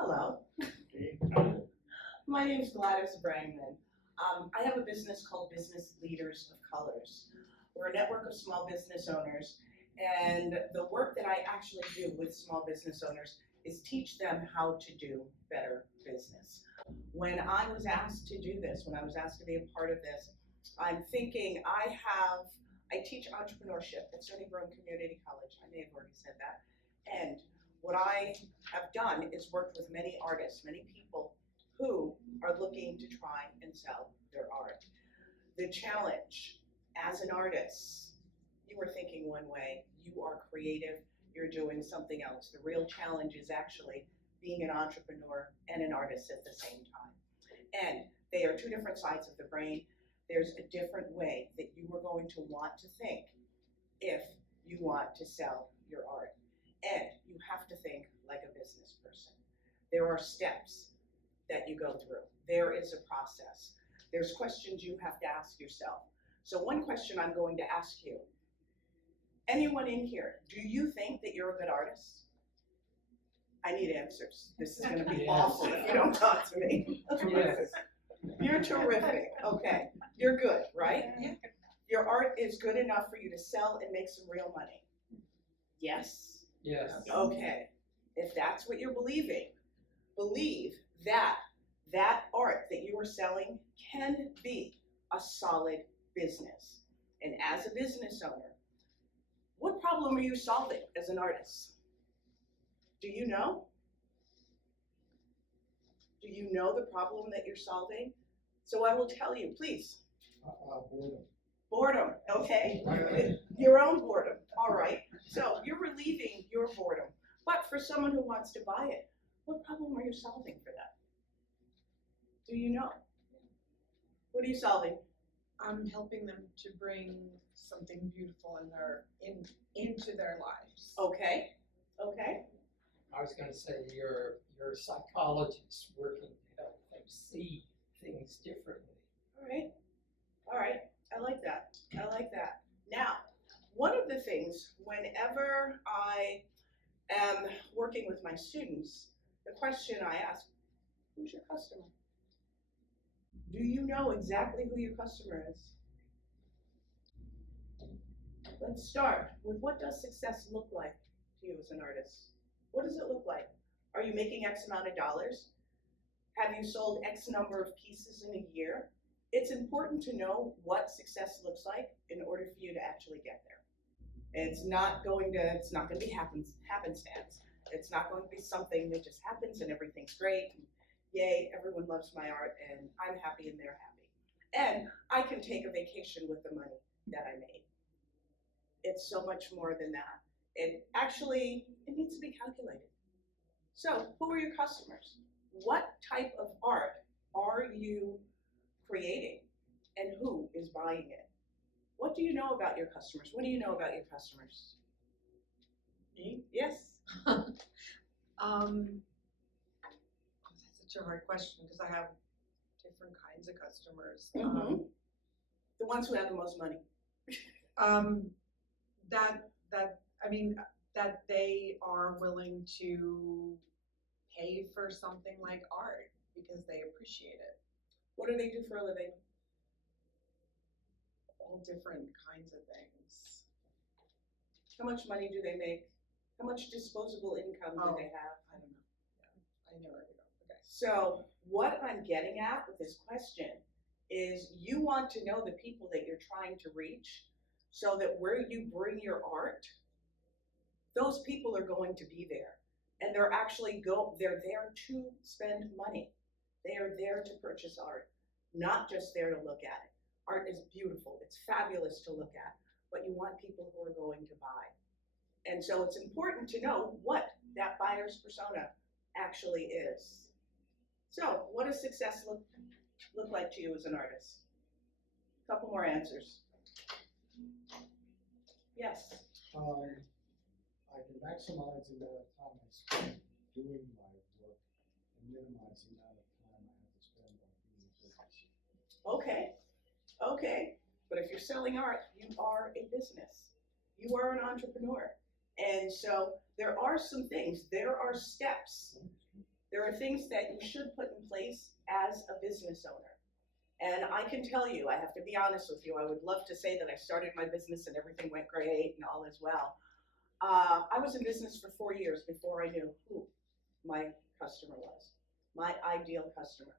Hello, my name is Gladys Brangman. I have a business called Business Leaders of Colors. We're a network of small business owners, and the work that I actually do with small business owners is teach them how to do better business. When I was asked to do this, when I was asked to be a part of this, I'm thinking I teach entrepreneurship at Stony Brook Community College. I may have already said that. And what I have done is worked with many artists, many people who are looking to try and sell their art. The challenge as an artist, you were thinking one way, you are creative, you're doing something else. The real challenge is actually being an entrepreneur and an artist at the same time. And they are two different sides of the brain. There's a different way that you are going to want to think if you want to sell your art. And you have to think like a business person. There are steps that you go through. There is a process. There's questions you have to ask yourself. So one question I'm going to ask you, anyone in here, do you think that you're a good artist? I need answers. This is going to be awful if you don't talk to me. Yes. You're terrific. Okay. You're good, right? Yeah. Your art is good enough for you to sell and make some real money. Yes? Yes. Okay. If that's what you're believing, believe that that art that you are selling can be a solid business. And as a business owner, what problem are you solving as an artist? Do you know? Do you know the problem that you're solving? So I will tell you, please. Boredom. Boredom, okay? Your own boredom, all right. So you're relieving your boredom. But for someone who wants to buy it, what problem are you solving for them? Do you know? What are you solving? I'm helping them to bring something beautiful into their lives. Okay, okay. I was going to say you're a psychologist working to help them see things differently. All right. I like that. I like that. Now, one of the things, whenever I am working with my students, the question I ask, who's your customer? Do you know exactly who your customer is? Let's start with, what does success look like to you as an artist? What does it look like? Are you making X amount of dollars? Have you sold X number of pieces in a year? It's important to know what success looks like in order for you to actually get there. It's not going to be happenstance. It's not going to be something that just happens and everything's great. And yay, everyone loves my art and I'm happy and they're happy. And I can take a vacation with the money that I made. It's so much more than that. It needs to be calculated. So who are your customers? What type of art are you creating and who is buying it? What do you know about your customers? What do you know about your customers? Me? Yes. That's such a hard question because I have different kinds of customers. The ones who have the most money. That they are willing to pay for something like art because they appreciate it. What do they do for a living? All different kinds of things. How much money do they make? How much disposable income do they have? I don't know. Yeah, I know where to go. Okay. So what I'm getting at with this question is you want to know the people that you're trying to reach so that where you bring your art, those people are going to be there. And they're there to spend money. They are there to purchase art, not just there to look at it. Art is beautiful, it's fabulous to look at, but you want people who are going to buy. And so it's important to know what that buyer's persona actually is. So what does success look like to you as an artist? A couple more answers. Yes. I can maximize the amount of time I spend doing my work and minimize the amount of time I have to spend on being a business. Okay. But if you're selling art, you are a business. You are an entrepreneur. And so there are some things, there are steps There are things that you should put in place as a business owner. And I can tell you, I have to be honest with you, I would love to say that I started my business and everything went great and all is well. I was in business for 4 years before I knew who my customer was, my ideal customer.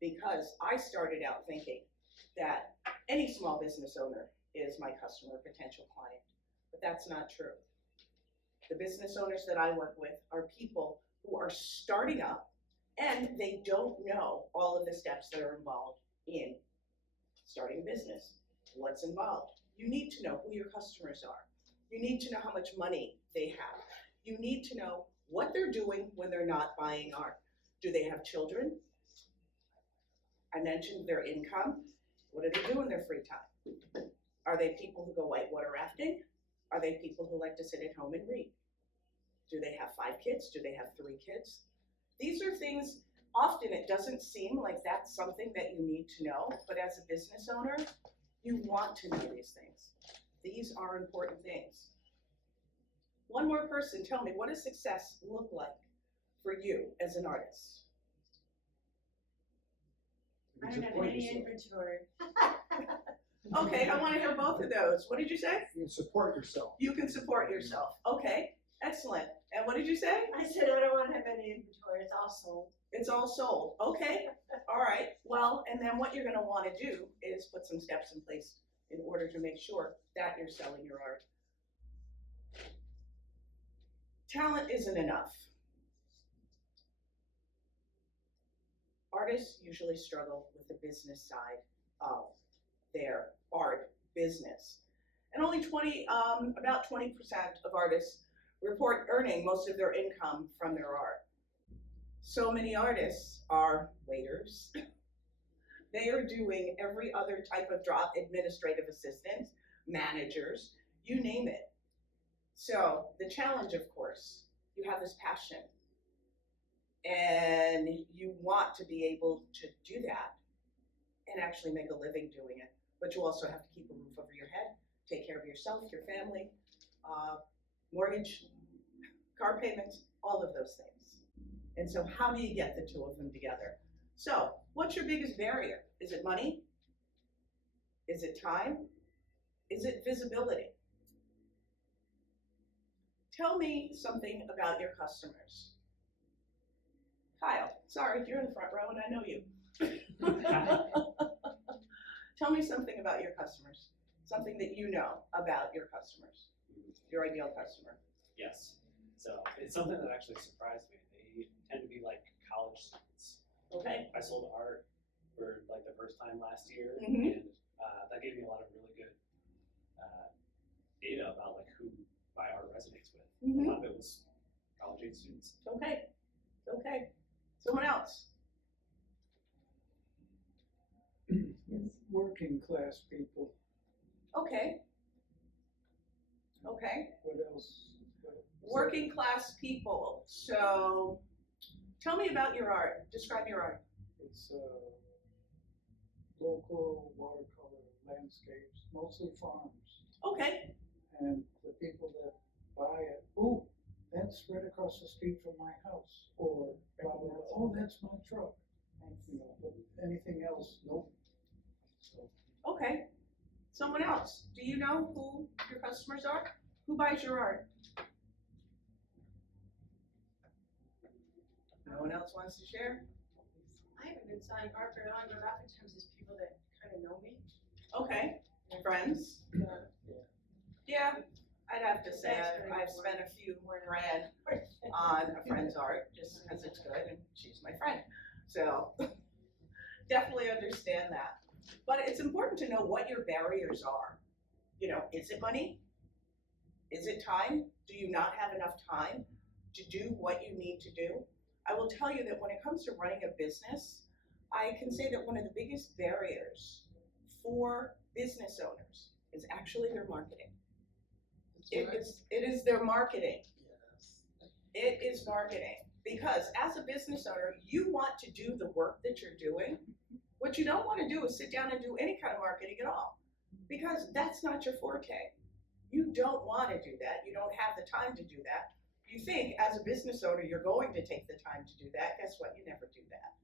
Because I started out thinking that any small business owner is my customer, potential client. But that's not true. The business owners that I work with are people who are starting up and they don't know all of the steps that are involved in starting a business. What's involved? You need to know who your customers are. You need to know how much money they have. You need to know what they're doing when they're not buying art. Do they have children? I mentioned their income. What do they do in their free time? Are they people who go whitewater rafting? Are they people who like to sit at home and read? Do they have 5 kids? Do they have 3 kids? These are things, often it doesn't seem like that's something that you need to know, but as a business owner, you want to know these things. These are important things. One more person, tell me, what does success look like for you as an artist? You I can don't have support any yourself. inventory. Okay, I want to hear both of those. What did you say? You can support yourself. You can support yourself. Okay, excellent. And what did you say? I said I don't want to have any inventory, it's all sold. It's all sold. Okay, all right. Well, and then what you're going to want to do is put some steps in place in order to make sure that you're selling your art. Talent isn't enough. Artists usually struggle with the business side of their art business. And only about 20% of artists report earning most of their income from their art. So many artists are waiters. They are doing every other type of job, administrative assistants, managers, you name it. So the challenge, of course, you have this passion and you want to be able to do that and actually make a living doing it. But you also have to keep a roof over your head, take care of yourself, your family, mortgage, car payments, all of those things. And so how do you get the two of them together? So what's your biggest barrier? Is it money? Is it time? Is it visibility? Tell me something about your customers. Kyle, sorry, you're in the front row and I know you. Tell me something about your customers, something that you know about your customers, your ideal customer. Yes. So it's something that actually surprised me. They tend to be like college students. Okay. I sold art for like the first time last year, Mhm. and that gave me a lot of really good data about like who my art resonates with. Mhm. A lot of it was college age students. Okay. Okay. Someone else. Working class people. Okay. Okay. What else? Working class people. So tell me about your art. Describe your art. It's local watercolor landscapes, mostly farms. Okay. And the people that buy it, oh, that's right across the street from my house. Or, blah, blah, blah, oh, that's my truck. You know, but anything else, nope. So, Okay. Someone else. Do you know who your customers are? Who buys your art? No one else wants to share? I haven't been selling art very long, but oftentimes it's people that kind of know me. Okay. Friends? Yeah, I'd have to say I've spent a few grand on a friend's art just because it's good and she's my friend. So definitely understand that. But it's important to know what your barriers are. You know, is it money? Is it time? Do you not have enough time to do what you need to do? I will tell you that when it comes to running a business, I can say that one of the biggest barriers for business owners is actually their marketing. It is their marketing. It is marketing. Because as a business owner, you want to do the work that you're doing. What you don't want to do is sit down and do any kind of marketing at all. Because that's not your forte. You don't want to do that. You don't have the time to do that. you think as a business owner, you're going to take the time to do that. Guess what? You never do that.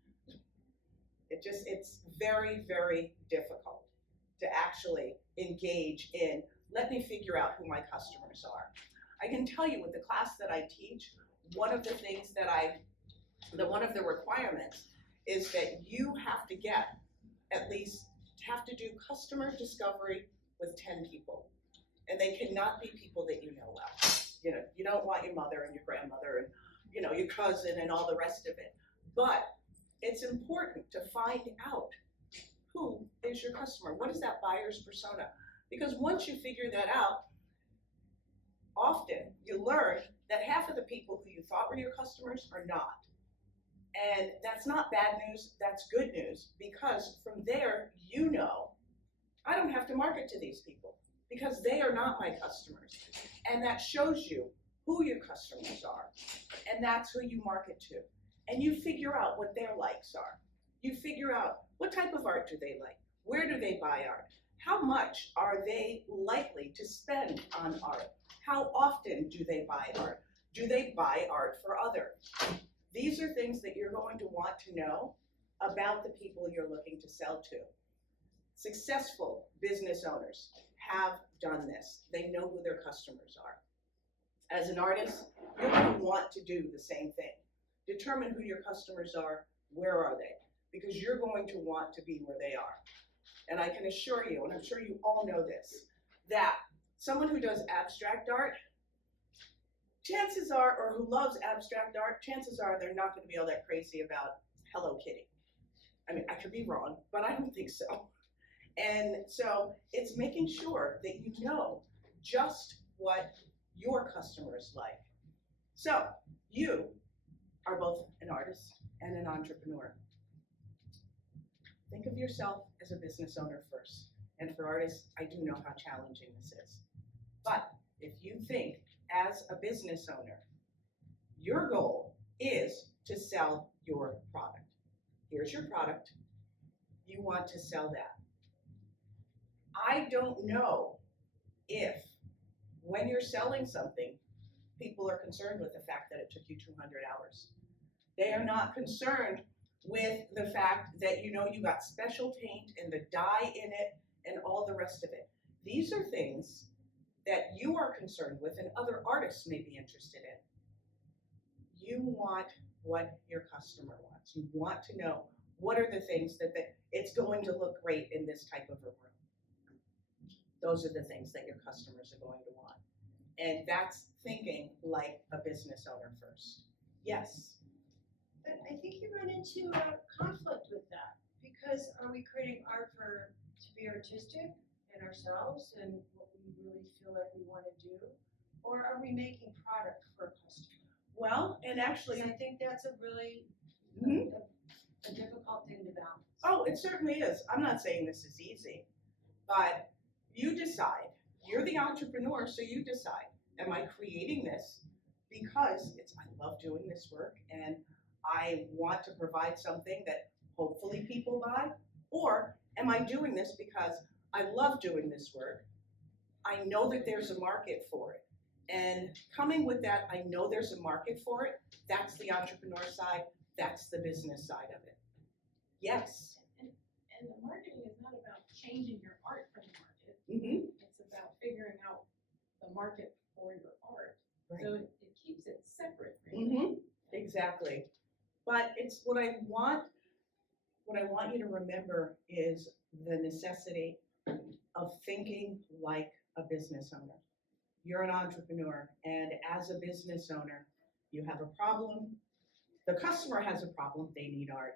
It's very, very difficult to actually engage in, let me figure out who my customers are. I can tell you with the class that I teach, one of the things that one of the requirements is that you have to get have to do customer discovery with 10 people. And they cannot be people that you know well. You know, you don't want your mother and your grandmother and, you know, your cousin and all the rest of it. But it's important to find out who is your customer. What is that buyer's persona? Because once you figure that out, often you learn that half of the people who you thought were your customers are not. And that's not bad news, that's good news, because from there, you know, I don't have to market to these people because they are not my customers. And that shows you who your customers are, and that's who you market to. And you figure out what their likes are. You figure out what type of art do they like? Where do they buy art? How much are they likely to spend on art? How often do they buy art? Do they buy art for others? These are things that you're going to want to know about the people you're looking to sell to. Successful business owners have done this. They know who their customers are. As an artist, you're going to want to do the same thing. Determine who your customers are, where are they? Because you're going to want to be where they are. And I can assure you, and I'm sure you all know this, that someone who does abstract art, chances are, or who loves abstract art, chances are they're not going to be all that crazy about Hello Kitty. I mean, I could be wrong, but I don't think so. And so it's making sure that you know just what your customers like. So you are both an artist and an entrepreneur. Think of yourself as a business owner first. And for artists, I do know how challenging this is. But if you think as a business owner, your goal is to sell your product. Here's your product. You want to sell that. I don't know if when you're selling something, people are concerned with the fact that it took you 200 hours. They are not concerned with the fact that you got special paint and the dye in it and all the rest of it. These are things that you are concerned with and other artists may be interested in. You want what your customer wants. You want to know what are the things that it's going to look great in this type of a room. Those are the things that your customers are going to want. And that's thinking like a business owner first. Yes. But I think you run into a conflict with that, because are we creating art to be artistic in ourselves and what we really feel like we want to do, or are we making product for a customer? Well, and actually, I think that's a really a difficult thing to balance. Oh, it certainly is. I'm not saying this is easy, but you decide. You're the entrepreneur, so you decide. Am I creating this because I love doing this work and I want to provide something that hopefully people buy? Or am I doing this because I love doing this work? I know that there's a market for it. And coming with that, I know there's a market for it. That's the entrepreneur side. That's the business side of it. Yes. And the marketing is not about changing your art for the market. Mm-hmm. It's about figuring out the market for your art. Right. So it keeps it separate. Really. Mm-hmm. Exactly. But it's what I want you to remember is the necessity of thinking like a business owner. You're an entrepreneur, and as a business owner, you have a problem. The customer has a problem, they need art.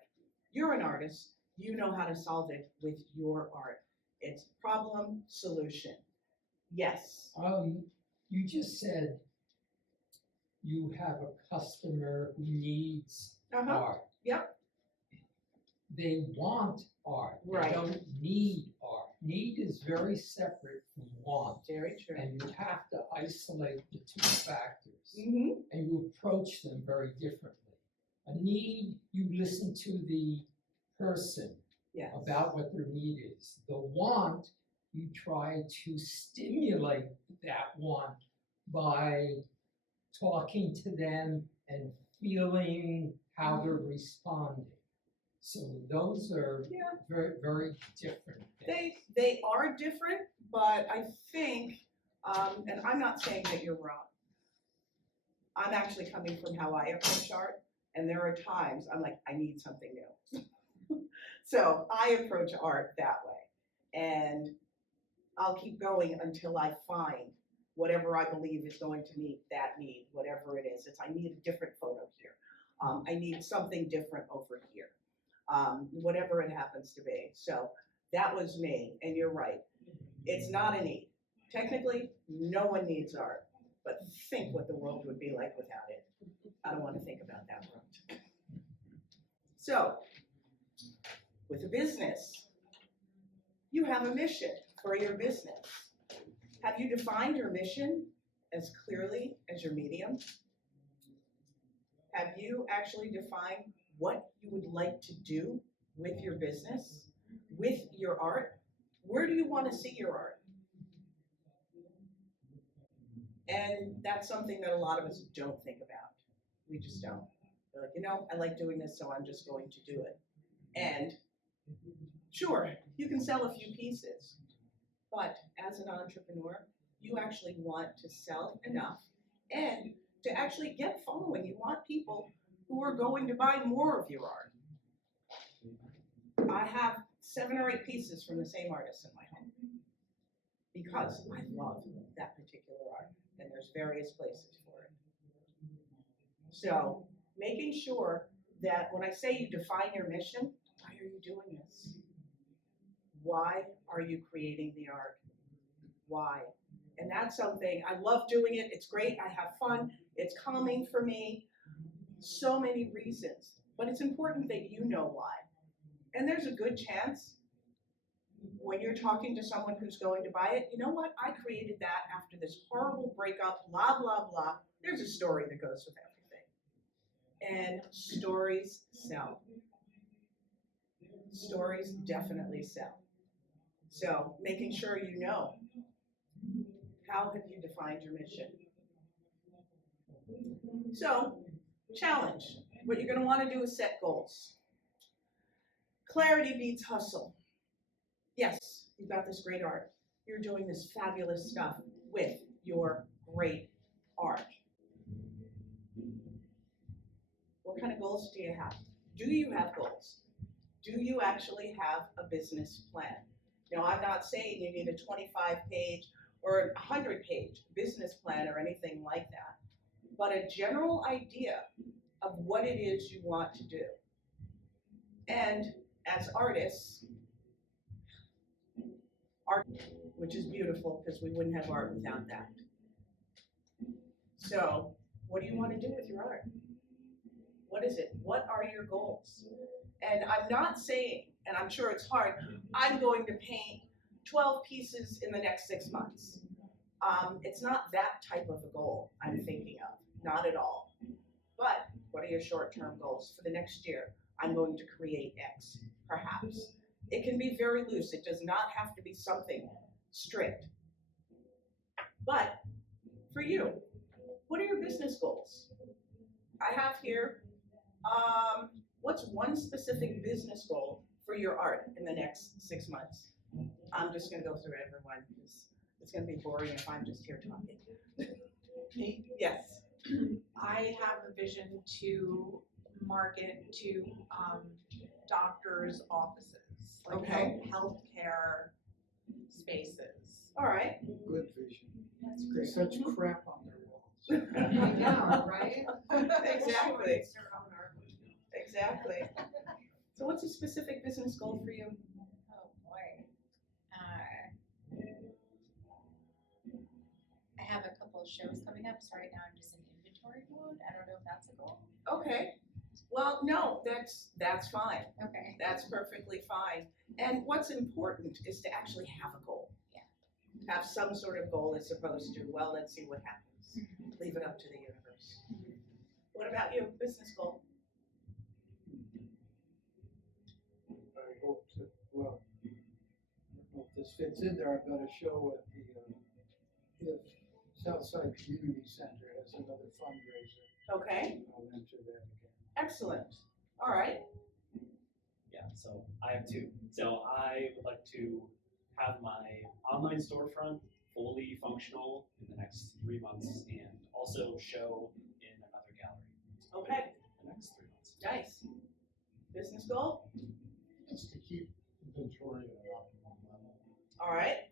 You're an artist, you know how to solve it with your art. It's problem, solution. Yes. You just said you have a customer who needs art. Yep. They want art. Right. They don't need art. Need is very separate from want. Very true. And you have to isolate the two factors. Mm-hmm. And you approach them very differently. A need, you listen to the person Yes. about what their need is. The want, you try to stimulate that want by talking to them and feeling how they're responding. So those are Yeah. very, very different things. They are different, but I think, and I'm not saying that you're wrong. I'm actually coming from how I approach art, and there are times I'm like, I need something new. So I approach art that way, and I'll keep going until I find whatever I believe is going to meet that need, whatever it is. I need a different photo here. I need something different over here. Whatever it happens to be. So that was me, and you're right. It's not a need. Technically, no one needs art, but think what the world would be like without it. I don't want to think about that world. So, with a business, you have a mission for your business. Have you defined your mission as clearly as your medium? Have you actually defined what you would like to do with your business, with your art? Where do you want to see your art? And that's something that a lot of us don't think about. We just don't. They're like, you know, I like doing this, so I'm just going to do it. And sure, you can sell a few pieces, but as an entrepreneur, you actually want to sell enough and to actually get following. You want people who are going to buy more of your art. I have 7 or 8 pieces from the same artist in my home because I love that particular art, and there's various places for it. So making sure that when I say you define your mission, why are you doing this? Why are you creating the art? Why? And that's something, I love doing it. It's great. I have fun. It's calming for me. So many reasons. But it's important that you know why. And there's a good chance when you're talking to someone who's going to buy it, you know what? I created that after this horrible breakup, blah, blah, blah. There's a story that goes with everything. And stories sell. Stories definitely sell. So making sure you know, how have you defined your mission? So, challenge. What you're going to want to do is set goals. Clarity beats hustle. Yes, you've got this great art. You're doing this fabulous stuff with your great art. What kind of goals do you have? Do you have goals? Do you actually have a business plan? Now, I'm not saying you need a 25-page or a 100-page business plan or anything like that, but a general idea of what it is you want to do. And as artists, art, which is beautiful because we wouldn't have art without that. So, what do you want to do with your art? What is it? What are your goals? And I'm not saying, and I'm sure it's hard, I'm going to paint 12 pieces in the next 6 months. It's not that type of a goal I'm thinking of, not at all. But what are your short-term goals for the next year? I'm going to create X, perhaps. It can be very loose. It does not have to be something strict. But for you, what are your business goals? I have here, what's one specific business goal for your art in the next 6 months? I'm just going to go through everyone because it's going to be boring if I'm just here talking. Me? Yes. I have a vision to market to doctors' offices, like Okay. healthcare spaces. All right. Good vision. That's There's such crap on their walls. I know, right? Exactly. Exactly. So what's a specific business goal for you? Oh boy. I have a couple of shows coming up, so right now I'm just in inventory mode. I don't know if that's a goal. Okay. Well, no, that's fine. Okay. That's perfectly fine. And what's important is to actually have a goal. Yeah. Have some sort of goal as opposed to, well, let's see what happens. Leave it up to the universe. What about you? Business goal? I hope to, well, I don't know if this fits in there, I've got a show at the Southside Community Center as another fundraiser. Okay, I'll enter that again. excellent. All right, Yeah, so I have two. So I would like to have my online storefront fully functional in the next 3 months and also show in another gallery okay, in the next 3 months. nice. Business goal? Is to keep inventory at an optimum level. All right,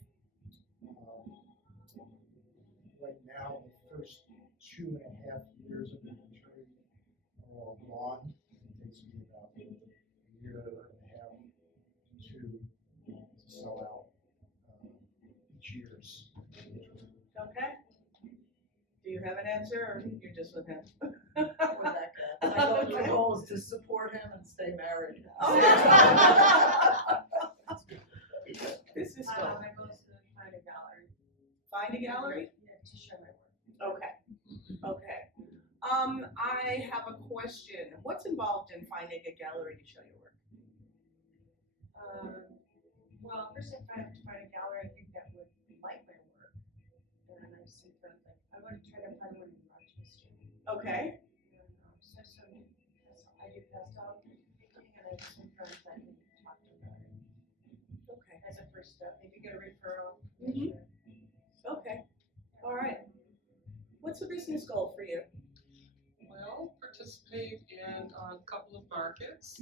Right now, the first 2.5 years of inventory are all gone. It takes me about a year and a half to 2 to sell out each year's inventory. okay. Do you have an answer, or you're just with him? With that guy. My goal is to support him and stay married. Oh, yeah. Business goal. My goal is to find a gallery. Find a gallery? Yeah, to show my work. Okay, okay. I have a question. What's involved in finding a gallery to show your work? Well, first if I have to find a gallery, I think that would like my work. And I think that, like, I want to try to find one in Rochester. Okay, And, I do pastel painting, and I have some friends I can talk to about it. okay, As a first step, maybe get a referral. Mhm. Sure. okay. All right. What's a business goal for you? Well, participate in a couple of markets,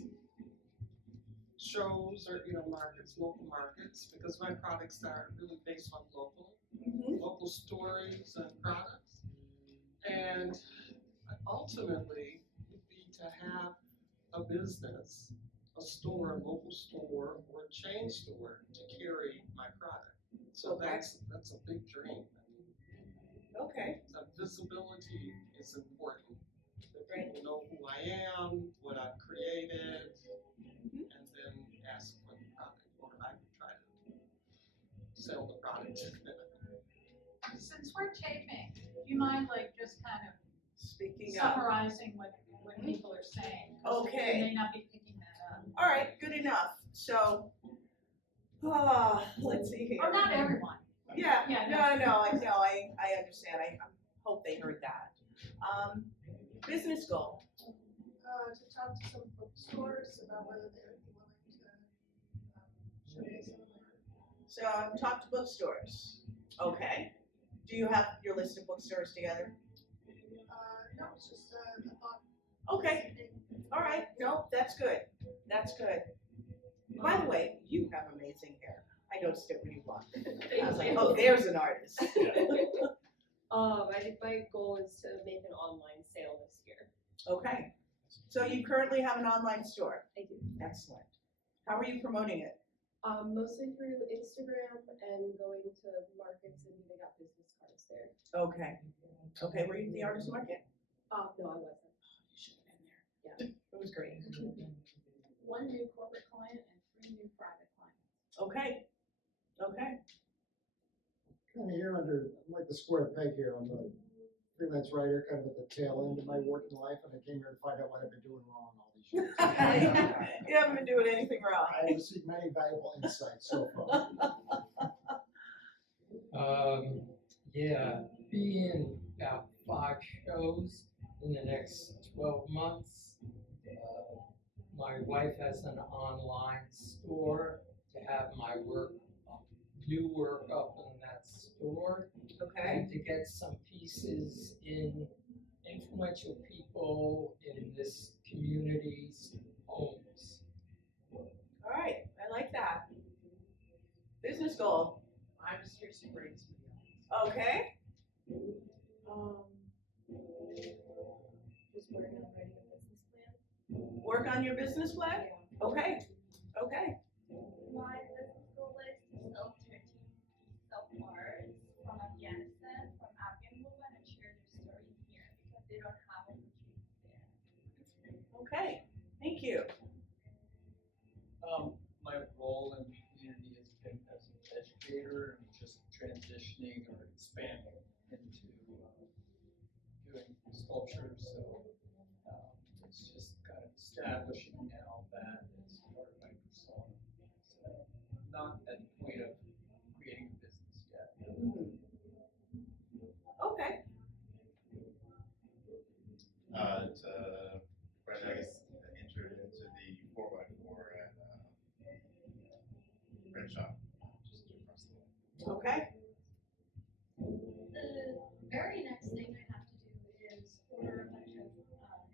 shows or, markets, local markets, because my products are really based on local stories and products. And ultimately would be to have a business, a store, a local store or a chain store to carry my product. So Okay. that's a big dream. Okay, So visibility is important. That Right. people know who I am, what I've created, Mhm. and then ask for the product, or I would try to sell the product to them. Since we're taping, do you mind just kind of speaking up. summarizing what people are saying? 'Cause Okay. They may not be picking that up. All right, good enough. So, let's see here. Or not everyone. Yeah, Yeah, no, I understand. I hope they heard that. Business goal. To talk to some bookstores about whether they would be willing to showcase some of my work. So, talk to bookstores. Okay. Do you have your list of bookstores together? No, it's just a thought. Okay. All right. No, that's good. That's good. By the way, you have amazing hair. I noticed it when you walked. I was like, oh, there's an artist. I think my goal is to make an online sale this year. Okay. So you currently have an online store? I do. Excellent. How are you promoting it? Mostly through Instagram and going to markets and giving out business cards there. Okay. Okay, were you at the artist market? No, I wasn't. You should have been there. Yeah, it was great. One new corporate client and 3 new private clients. Okay. Okay. Kind of here under, I'm like the square peg here. I'm a freelance writer, kind of at the tail end of my working life, and I came here to find out what I've been doing wrong all these years. You haven't been doing anything wrong. I received many valuable insights so far. Yeah, be in about 5 shows in the next 12 months. My wife has an online store to have my work, new work up in that store. Okay. And to get some pieces in influential people in this community's homes. All right. I like that. Business goal. I'm just here to bring some. Okay. Just working on writing a business plan. Work on your business plan? Okay. Okay. My business goal is to sell 13 self-arts from Afghanistan, from Afghan women, and share their story here because they don't have opportunities there. Okay. Thank you. My role in the community has been as an educator and just transitioning or expanding into doing sculpture. So it's just kind of establishing now that it's part of my persona. So not at the point of creating a business yet. Okay. Okay? The very next thing I have to do is order a bunch of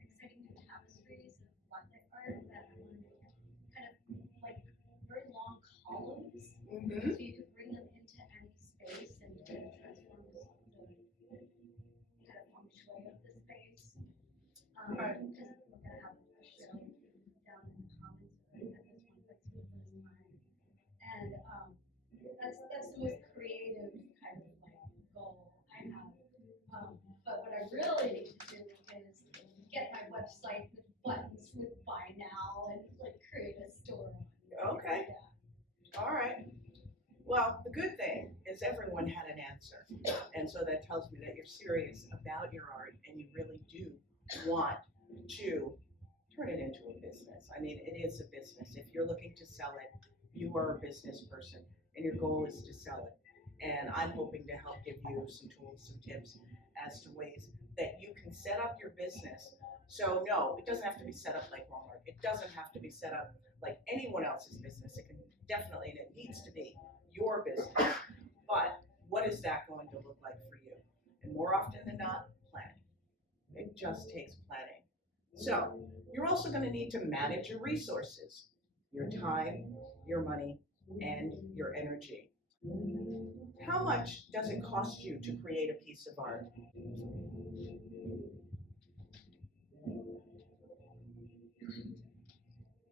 exciting new tapestries and blacklight art that I want to make kind of like very long columns. Mm-hmm. So you could bring them into any space and transform the kind of feng shui of the space. Right. Because we're gonna have a show down in the commons at this one place for the first time. And that's the most creative kind of like goal I have. But what I really need to do is get my website with buttons with buy now and like create a store. Okay. Yeah. All right. Well, the good thing is everyone had an answer. And so that tells me that you're serious about your art and you really do want to turn it into a business. I mean, it is a business. If you're looking to sell it, you are a business person and your goal is to sell it. And I'm hoping to help give you some tools, some tips as to ways that you can set up your business. So no, it doesn't have to be set up like Walmart. It doesn't have to be set up like anyone else's business. It can definitely, and it needs to be your business. But what is that going to look like for you? And more often than not, planning. It just takes planning. So you're also going to need to manage your resources, your time, your money, and your energy. How much does it cost you to create a piece of art?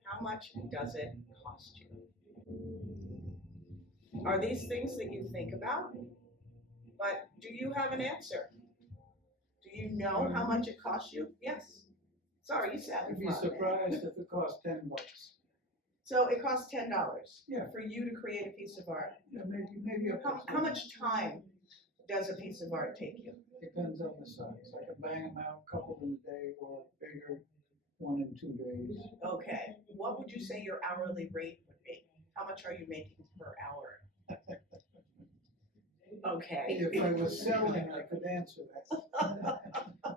How much does it cost you? Are these things that you think about? But do you have an answer? Do you know how much it costs you? Yes. Sorry, you sounded I'd be fine. surprised if it cost $10. So it costs $10 Yeah. for you to create a piece of art. Yeah, maybe up to How much time does a piece of art take you? Depends on the size. I can bang them out, a couple in a day, or bigger, 1 in 2 days. Okay. What would you say your hourly rate would be? How much are you making per hour? Okay. If I was selling, I could answer that.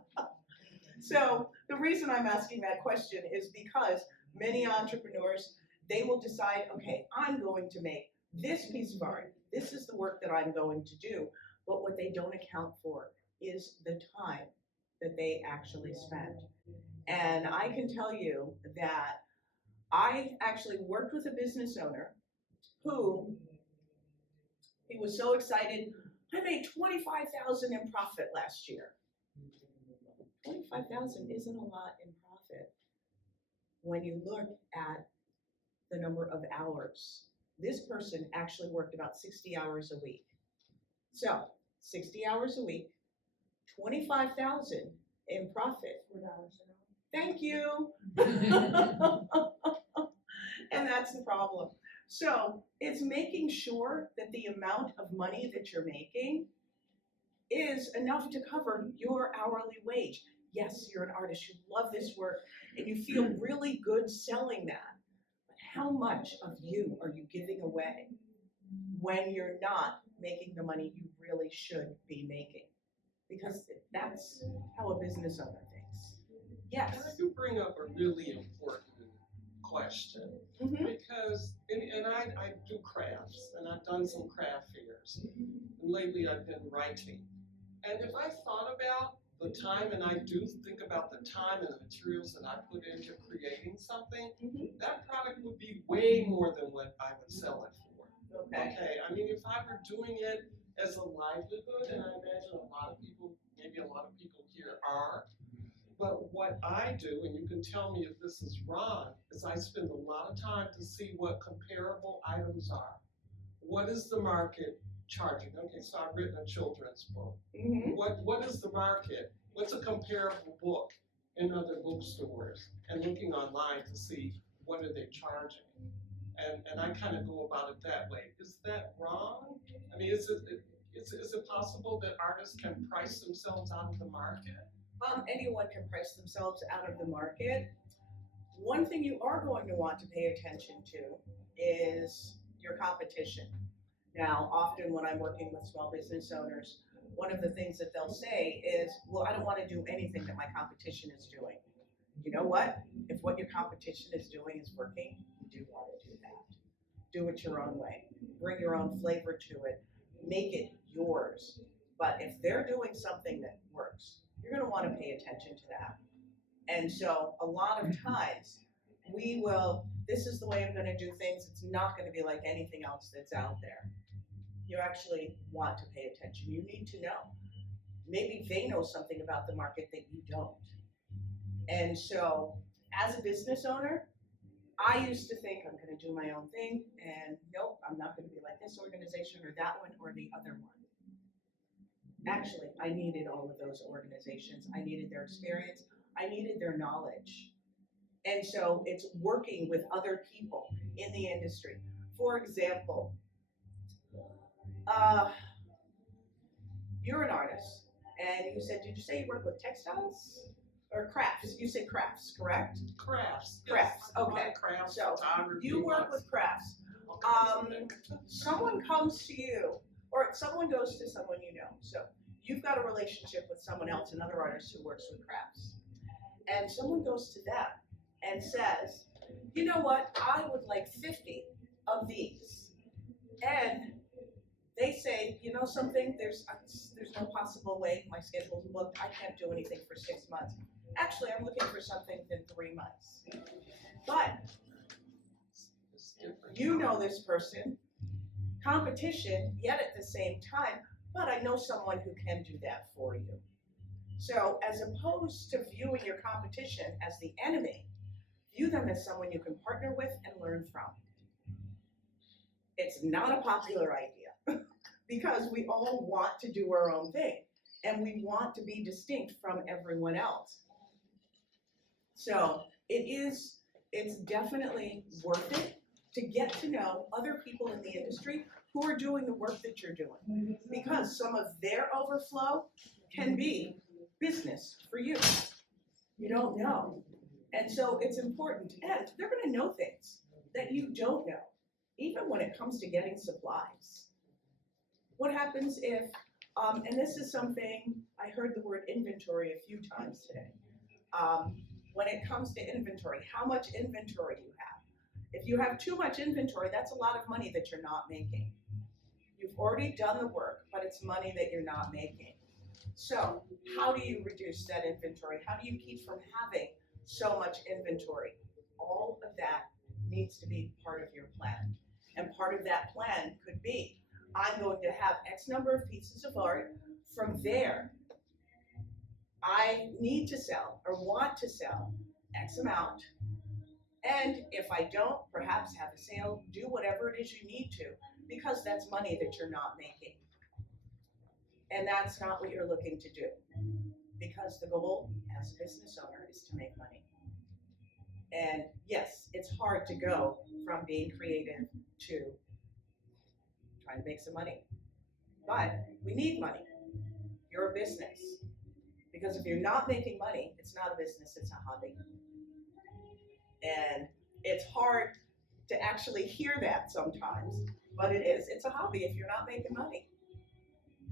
So the reason I'm asking that question is because many entrepreneurs, they will decide, okay, I'm going to make this piece of art. This is the work that I'm going to do. But what they don't account for is the time that they actually spend. And I can tell you that I actually worked with a business owner who, he was so excited, I made $25,000 in profit last year. $25,000 isn't a lot in profit when you look at the number of hours. This person actually worked about 60 hours a week. So 60 hours a week, $25,000 in profit. $4 an hour. Thank you. And that's the problem. So it's making sure that the amount of money that you're making is enough to cover your hourly wage. Yes, you're an artist, you love this work, and you feel really good selling that. But how much of you are you giving away when you're not making the money you really should be making? Because that's how a business owner thinks. Yes. You bring up a really important question. Mm-hmm. Because, and I do crafts, and I've done some craft fairs, and lately I've been writing. And if I thought about the time, and I do think about the time and the materials that I put into creating something, that product would be way more than what I would sell it for. Okay, I mean, if I were doing it as a livelihood, and I imagine a lot of people, maybe a lot of people here are, but what I do, and you can tell me if this is wrong, is I spend a lot of time to see what comparable items are. What is the market charging? Okay, so I've written a children's book. Mm-hmm. What is the market? What's a comparable book in other bookstores? And looking online to see what are they charging. And I kind of go about it that way. Is that wrong? I mean, is it possible that artists can price themselves out of the market? Anyone can price themselves out of the market. One thing you are going to want to pay attention to is your competition. Now, often when I'm working with small business owners, one of the things that they'll say is, well, I don't want to do anything that my competition is doing. You know what? If what your competition is doing is working, you do want to do that. Do it your own way. Bring your own flavor to it. make it yours. But if they're doing something that works, you're gonna wanna pay attention to that. And so a lot of times, we will, this is the way I'm gonna do things, it's not gonna be like anything else that's out there. You actually want to pay attention, you need to know. Maybe they know something about the market that you don't. And so, as a business owner, I used to think I'm gonna do my own thing, and nope, I'm not gonna be like this organization or that one or the other one. Actually, I needed all of those organizations, I needed their experience, I needed their knowledge. And so it's working with other people in the industry. For example, you're an artist, and you said, did you say you work with textiles? Or crafts, you said crafts, correct? Crafts. Crafts, Yes, okay. crafts, So, photography, you work with crafts. okay. Someone comes to you, or someone goes to someone you know. So you've got a relationship with someone else, another artist who works with crafts. And someone goes to them and says, you know what, I would like 50 of these. And they say, you know something, there's no possible way, my schedule's booked, I can't do anything for 6 months. Actually, I'm looking for something within 3 months. But you know this person, competition, yet at the same time, but I know someone who can do that for you. So as opposed to viewing your competition as the enemy, view them as someone you can partner with and learn from. It's not a popular idea because we all want to do our own thing and we want to be distinct from everyone else. So it's definitely worth it to get to know other people in the industry who are doing the work that you're doing, because some of their overflow can be business for you. You don't know. And so it's important, and they're gonna know things that you don't know, even when it comes to getting supplies. What happens if, and this is something, I heard the word inventory a few times today. When it comes to inventory, how much inventory you have. If you have too much inventory, that's a lot of money that you're not making. You've already done the work, but it's money that you're not making. So how do you reduce that inventory? How do you keep from having so much inventory? All of that needs to be part of your plan. And part of that plan could be, I'm going to have X number of pieces of art. From there, I need to sell or want to sell X amount. And if I don't, perhaps have a sale, do whatever it is you need to, because that's money that you're not making. And that's not what you're looking to do, because the goal as a business owner is to make money. And yes, it's hard to go from being creative to trying to make some money, but we need money. You're a business, because if you're not making money, it's not a business, it's a hobby. And it's hard to actually hear that sometimes, but it is. It's a hobby if you're not making money.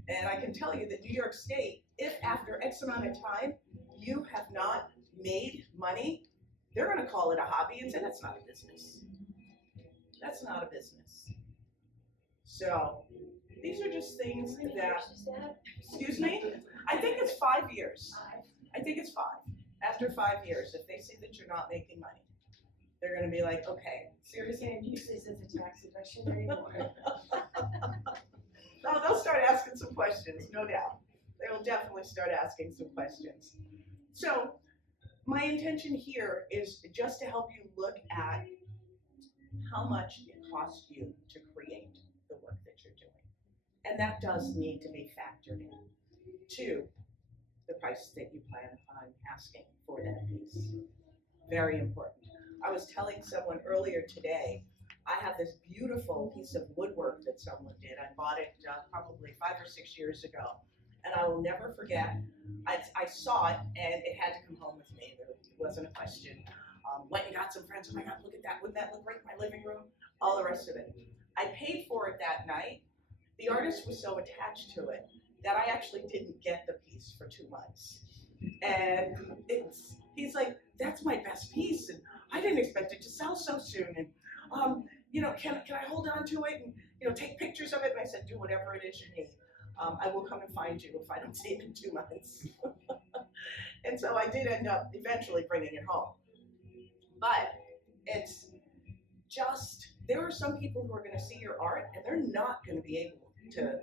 And I can tell you that New York State, if after X amount of time you have not made money, they're going to call it a hobby and say that's not a business. That's not a business. So these are just things that, excuse me, I think it's 5 years. I think it's 5. After 5 years, if they see that you're not making money, they're going to be like, okay, seriously? Can't use this as a tax deduction anymore. No, they'll start asking some questions, no doubt. They will definitely start asking some questions. So my intention here is just to help you look at how much it costs you to create the work that you're doing. And that does need to be factored in to the price that you plan on asking for that piece. Very important. I was telling someone earlier today, I have this beautiful piece of woodwork that someone did. I bought it probably 5 or 6 years ago, and I will never forget. I saw it, and it had to come home with me. There wasn't a question. Went and got some friends. Oh my God, look at that! Wouldn't that look great in my living room? All the rest of it. I paid for it that night. The artist was so attached to it that I actually didn't get the piece for 2 months. And he's like, that's my best piece, and I didn't expect it to sell so soon. And can I hold on to it and, take pictures of it? And I said, do whatever it is you need. I will come and find you if I don't see it in 2 months. And so I did end up eventually bringing it home. But it's just, there are some people who are going to see your art and they're not going to be able to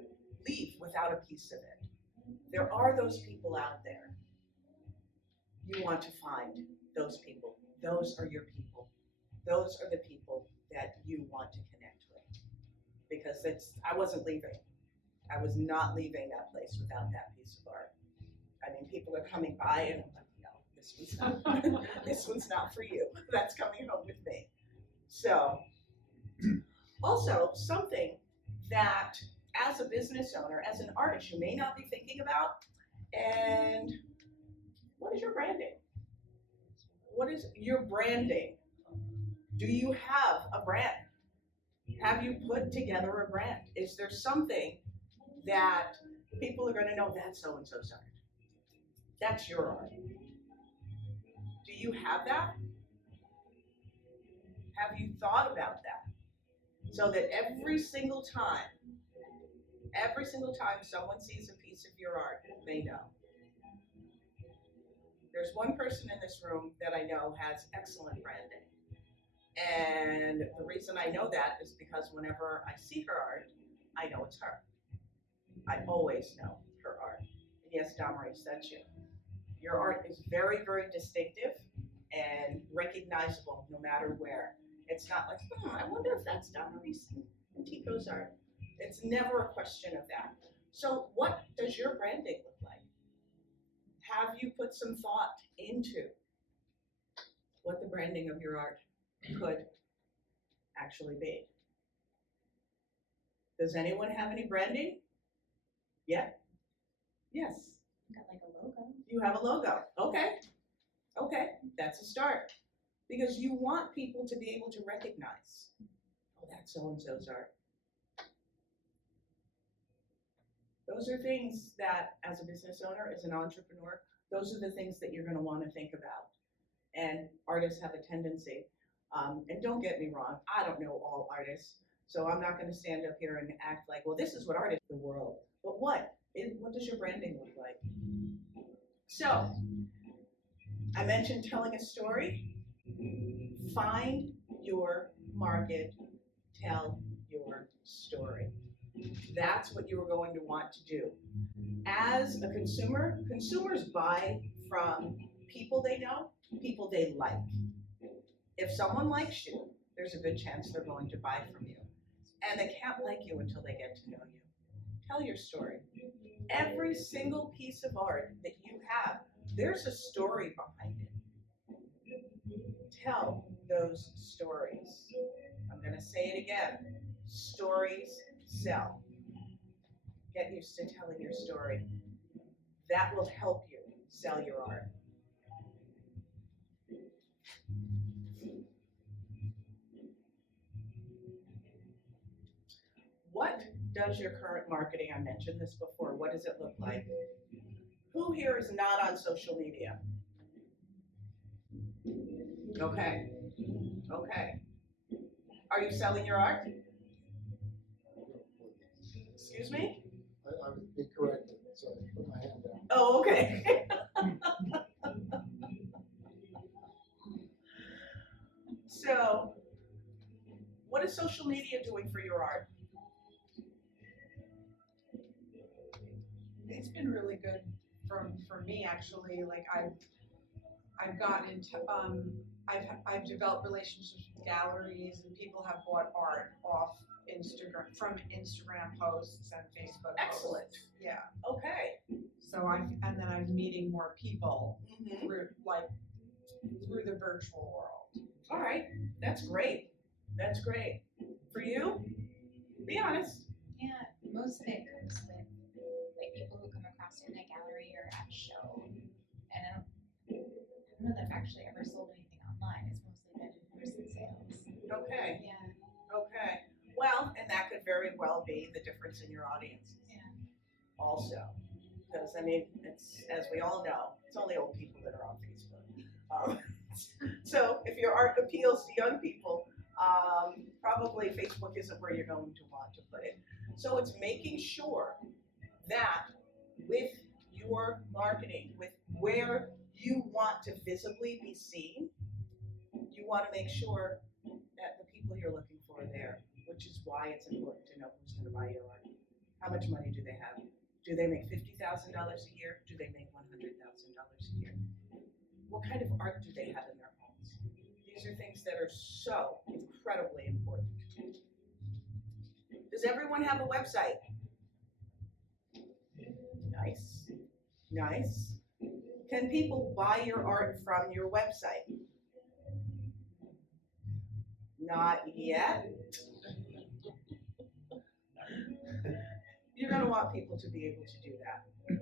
leave without a piece of it. There are those people out there. You want to find those people. Those are your people. Those are the people that you want to connect with. Because I wasn't leaving. I was not leaving that place without that piece of art. I mean, people are coming by and I'm like, no, this one's not for you. That's coming home with me. So, also something that as a business owner, as an artist, you may not be thinking about, and what is your branding? What is your branding? Do you have a brand? Have you put together a brand? Is there something that people are going to know that's so-and-so's art? That's your art. Do you have that? Have you thought about that? So that every single time someone sees a piece of your art, they know. There's one person in this room that I know has excellent branding. And the reason I know that is because whenever I see her art, I know it's her. I always know her art. And yes, Damaris, that's you. Your art is very, very distinctive and recognizable no matter where. It's not like, I wonder if that's Damaris and Tico's art. It's never a question of that. So what does your branding look like? Have you put some thought into what the branding of your art could actually be? Does anyone have any branding? Yeah? Yes. Got like a logo. You have a logo. Okay. Okay, that's a start. Because you want people to be able to recognize, oh, that's so-and-so's art. Those are things that, as a business owner, as an entrepreneur, those are the things that you're going to want to think about. And artists have a tendency, and don't get me wrong, I don't know all artists, so I'm not going to stand up here and act like, well, this is what art is in the world. But what does your branding look like? So, I mentioned telling a story. Find your market, tell your story. That's what you're going to want to do. As a consumer, consumers buy from people they know, people they like. If someone likes you, there's a good chance they're going to buy from you. And they can't like you until they get to know you. Tell your story. Every single piece of art that you have, there's a story behind it. Tell those stories. I'm going to say it again. Stories sell. Get used to telling your story. That will help you sell your art. What does your current marketing, I mentioned this before, what does it look like? Who here is not on social media? Okay. Okay. Are you selling your art? Excuse me? I would be corrected, so I put my hand down. Oh, okay. So, what is social media doing for your art? It's been really good for me actually. Like I've gotten into I've developed relationships with galleries and people have bought art off Instagram from Instagram posts and Facebook Excellent. posts. Yeah. Okay. So and then I'm meeting more people through the virtual world. All right. That's great. That's great. For you? Be honest. Yeah, most of it comes with like people who come across in a gallery or at a show. And I don't know that I've actually ever sold anything online. It's mostly been in-person sales. Okay. Yeah. Okay. Well, and that could very well be the difference in your audiences. Yeah. Also. Because, I mean, it's, as we all know, it's only old people that are on Facebook. So if your art appeals to young people, Probably Facebook isn't where you're going to want to put it. So it's making sure that with your marketing, with where you want to visibly be seen, you want to make sure that the people you're looking for are there, which is why it's important to know who's going to buy your art. How much money do they have? Do they make $50,000 a year? Do they make $100,000 a year? What kind of art do they have in their homes? These are things that are so incredibly important. Does everyone have a website? Nice, nice. Can people buy your art from your website? Not yet. You're gonna want people to be able to do that.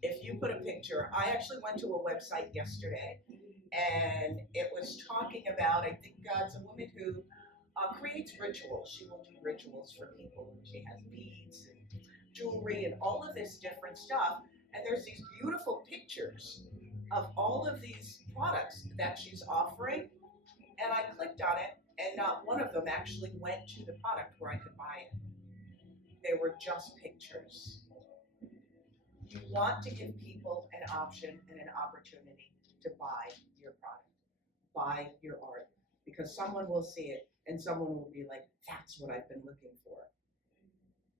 If you put a picture, I actually went to a website yesterday and it was talking about, I think it's a woman who creates rituals. She will do rituals for people. She has beads and jewelry and all of this different stuff. And there's these beautiful pictures of all of these products that she's offering. And I clicked on it and not one of them actually went to the product where I could buy it. They were just pictures. You want to give people an option and an opportunity to buy your product, buy your art, because someone will see it and someone will be like, that's what I've been looking for.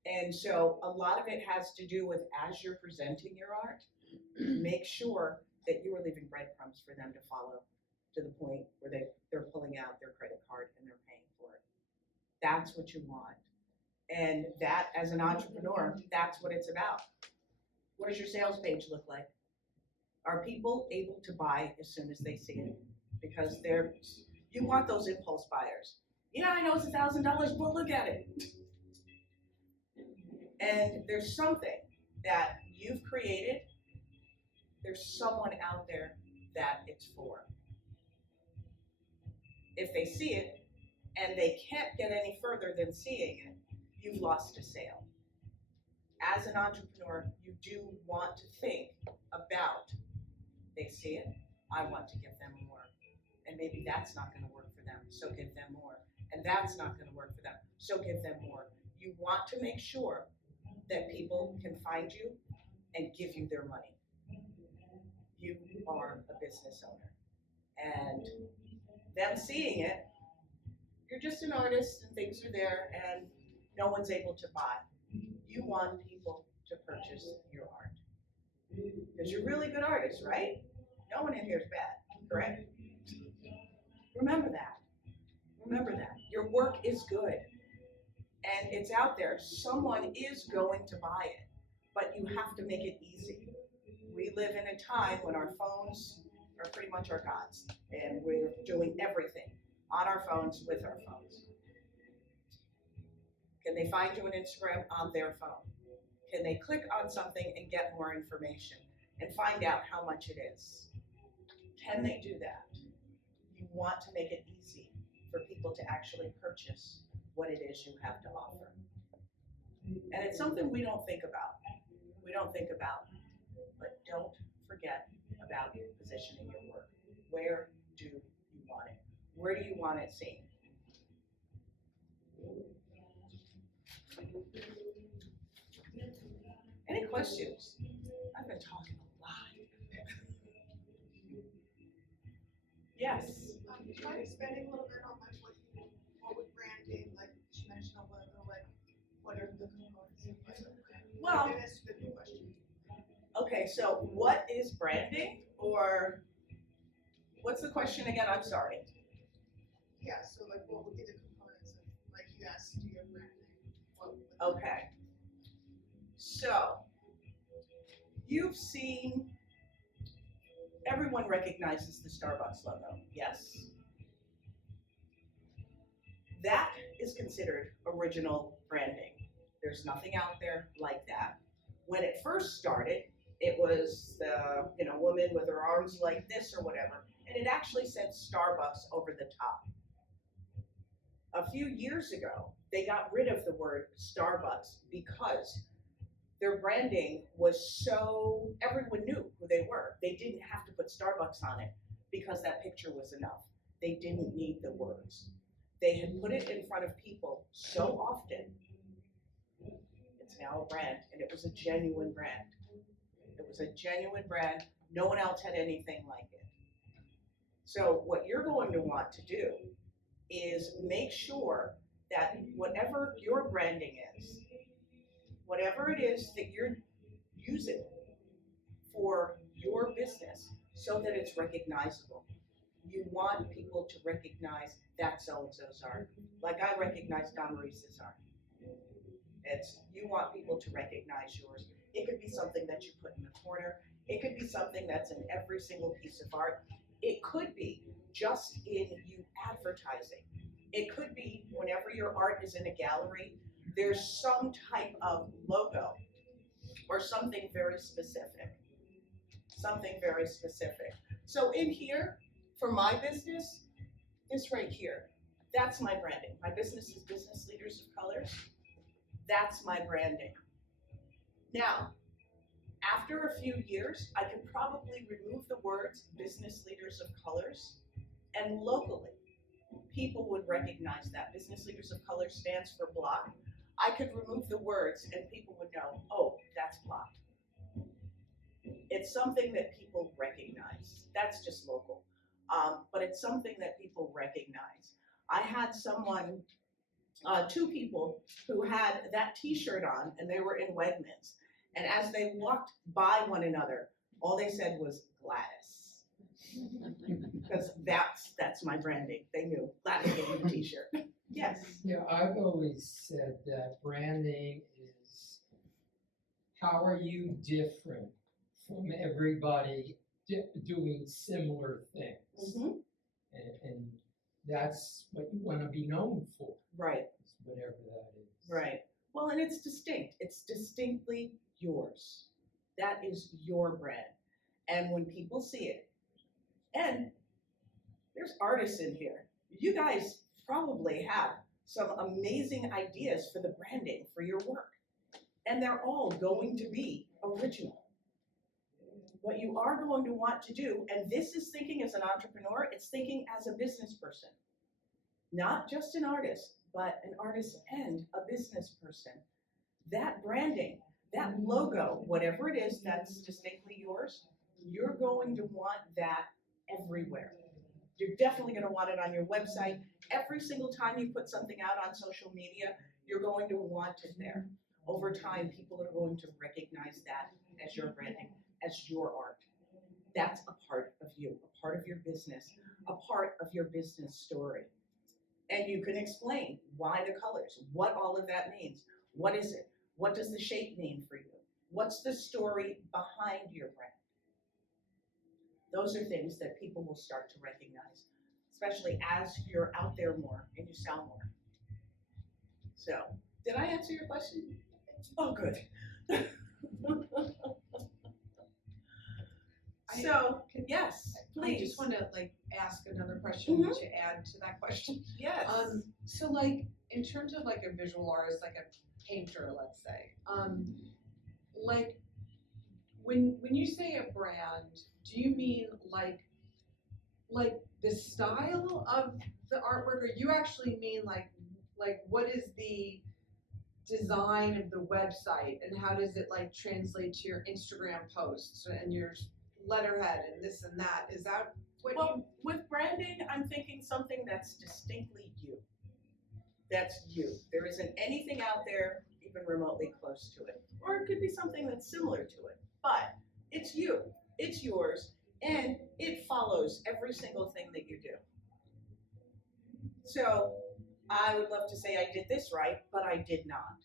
And so a lot of it has to do with, as you're presenting your art, make sure that you are leaving breadcrumbs for them to follow to the point where they're pulling out their credit card and they're paying for it. That's what you want. And that, as an entrepreneur, that's what it's about. What does your sales page look like? Are people able to buy as soon as they see it? Because you want those impulse buyers. Yeah, I know it's $1,000, but look at it. And there's something that you've created. There's someone out there that it's for. If they see it and they can't get any further than seeing it, you've lost a sale. As an entrepreneur, you do want to think about, they see it, I want to give them more. And maybe that's not going to work for them, so give them more. And that's not going to work for them, so give them more. You want to make sure that people can find you and give you their money. You are a business owner. And them seeing it, you're just an artist and things are there and no one's able to buy. You want people to purchase your art. Because you're really good artists, right? No one in here is bad, correct? Remember that. Remember that. Your work is good. And it's out there. Someone is going to buy it. But you have to make it easy. We live in a time when our phones are pretty much our gods. And we're doing everything on our phones with our phones. Can they find you on Instagram on their phone? Can they click on something and get more information and find out how much it is? Can they do that? You want to make it easy for people to actually purchase what it is you have to offer. And it's something we don't think about. We don't think about, but don't forget about positioning your work. Where do you want it? Where do you want it seen? Any questions? I've been talking a lot. Yes. Try expanding a little bit on like what with branding, like she mentioned a little, like what are the components of like a brand? Well, Maybe that's a good question. Okay, so what is branding, or what's the question again? I'm sorry. Yeah, so like what would be the components of, like you asked, do you have branding? What would Okay. So, you've seen, everyone recognizes the Starbucks logo, yes? That is considered original branding. There's nothing out there like that. When it first started, it was the woman with her arms like this or whatever, and it actually said Starbucks over the top. A few years ago, they got rid of the word Starbucks because their branding was so, everyone knew who they were. They didn't have to put Starbucks on it because that picture was enough. They didn't need the words. They had put it in front of people so often. It's now a brand, and it was a genuine brand. It was a genuine brand. No one else had anything like it. So what you're going to want to do is make sure that whatever your branding is, whatever it is that you're using for your business, so that it's recognizable. You want people to recognize that so-and-so's art. Like I recognize Don Maurice's art. You want people to recognize yours. It could be something that you put in the corner. It could be something that's in every single piece of art. It could be just in you advertising. It could be whenever your art is in a gallery, there's some type of logo or something very specific. Something very specific. So in here, for my business, this right here, that's my branding. My business is Business Leaders of Colors. That's my branding. Now, after a few years, I could probably remove the words Business Leaders of Colors, and locally, people would recognize that. Business Leaders of Colors stands for block. I could remove the words and people would know, oh, that's block. It's something that people recognize. That's just local. But it's something that people recognize. I had someone, two people who had that t-shirt on and they were in Wegmans. And as they walked by one another, all they said was Gladys. Because that's my branding. They knew Gladys gave me the t-shirt. Yes. Yeah, I've always said that branding is how are you different from everybody doing similar things. Mm-hmm. And that's what you want to be known for. Right. Whatever that is. Right. Well, and it's distinct. It's distinctly yours. That is your brand. And when people see it, and there's artists in here. You guys probably have some amazing ideas for the branding for your work. And they're all going to be original. What you are going to want to do, and this is thinking as an entrepreneur, it's thinking as a business person. Not just an artist, but an artist and a business person. That branding, that logo, whatever it is that's distinctly yours, you're going to want that everywhere. You're definitely going to want it on your website. Every single time you put something out on social media, you're going to want it there. Over time, people are going to recognize that as your branding, as your art. That's a part of you, a part of your business, a part of your business story. And you can explain why the colors, what all of that means. What is it? What does the shape mean for you? What's the story behind your brand? Those are things that people will start to recognize, especially as you're out there more and you sell more. So, did I answer your question? Oh, good. So, yes, please. I just want to ask another question to add to that question. Yes. So in terms of a visual artist, like a painter, let's say, when you say a brand, do you mean like the style of the artwork, or you actually mean like what is the design of the website and how does it translate to your Instagram posts and your letterhead and this and that? Is that what with branding, I'm thinking something that's distinctly you. That's you. There isn't anything out there even remotely close to it. Or it could be something that's similar to it. But it's you. It's yours. And it follows every single thing that you do. So I would love to say I did this right, but I did not.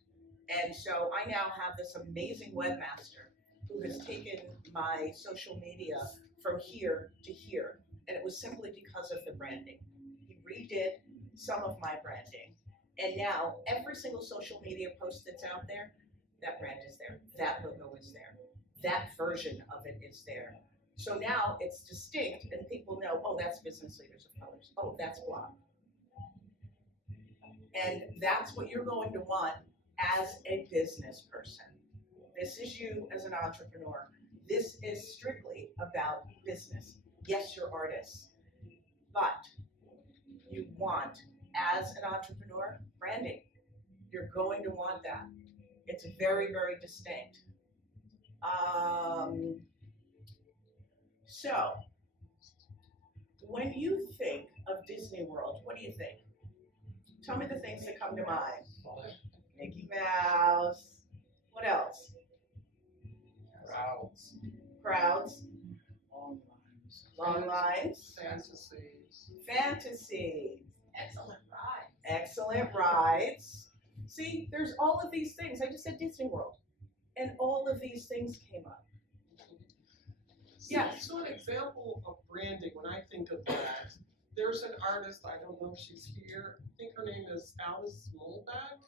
And so I now have this amazing webmaster who has taken my social media from here to here. And it was simply because of the branding. He redid some of my branding. And now every single social media post that's out there, that brand is there. That logo is there. That version of it is there. So now it's distinct and people know, oh, that's Business Leaders of Colors. Oh, that's Block. And that's what you're going to want as a business person. This is you as an entrepreneur. This is strictly about business. Yes, you're artists, but you want as an entrepreneur, branding. You're going to want that. It's very, very distinct. So, when you think of Disney World, what do you think? Tell me the things that come to mind. Mickey Mouse. What else? Crowds. Crowds. Long lines. Long lines. Fantasies. Fantasies. Excellent ride. Excellent rides. See, there's all of these things. I just said Disney World. And all of these things came up. Yeah, so an example of branding, when I think of that, there's an artist, I don't know if she's here, I think her name is Alice Molbeck,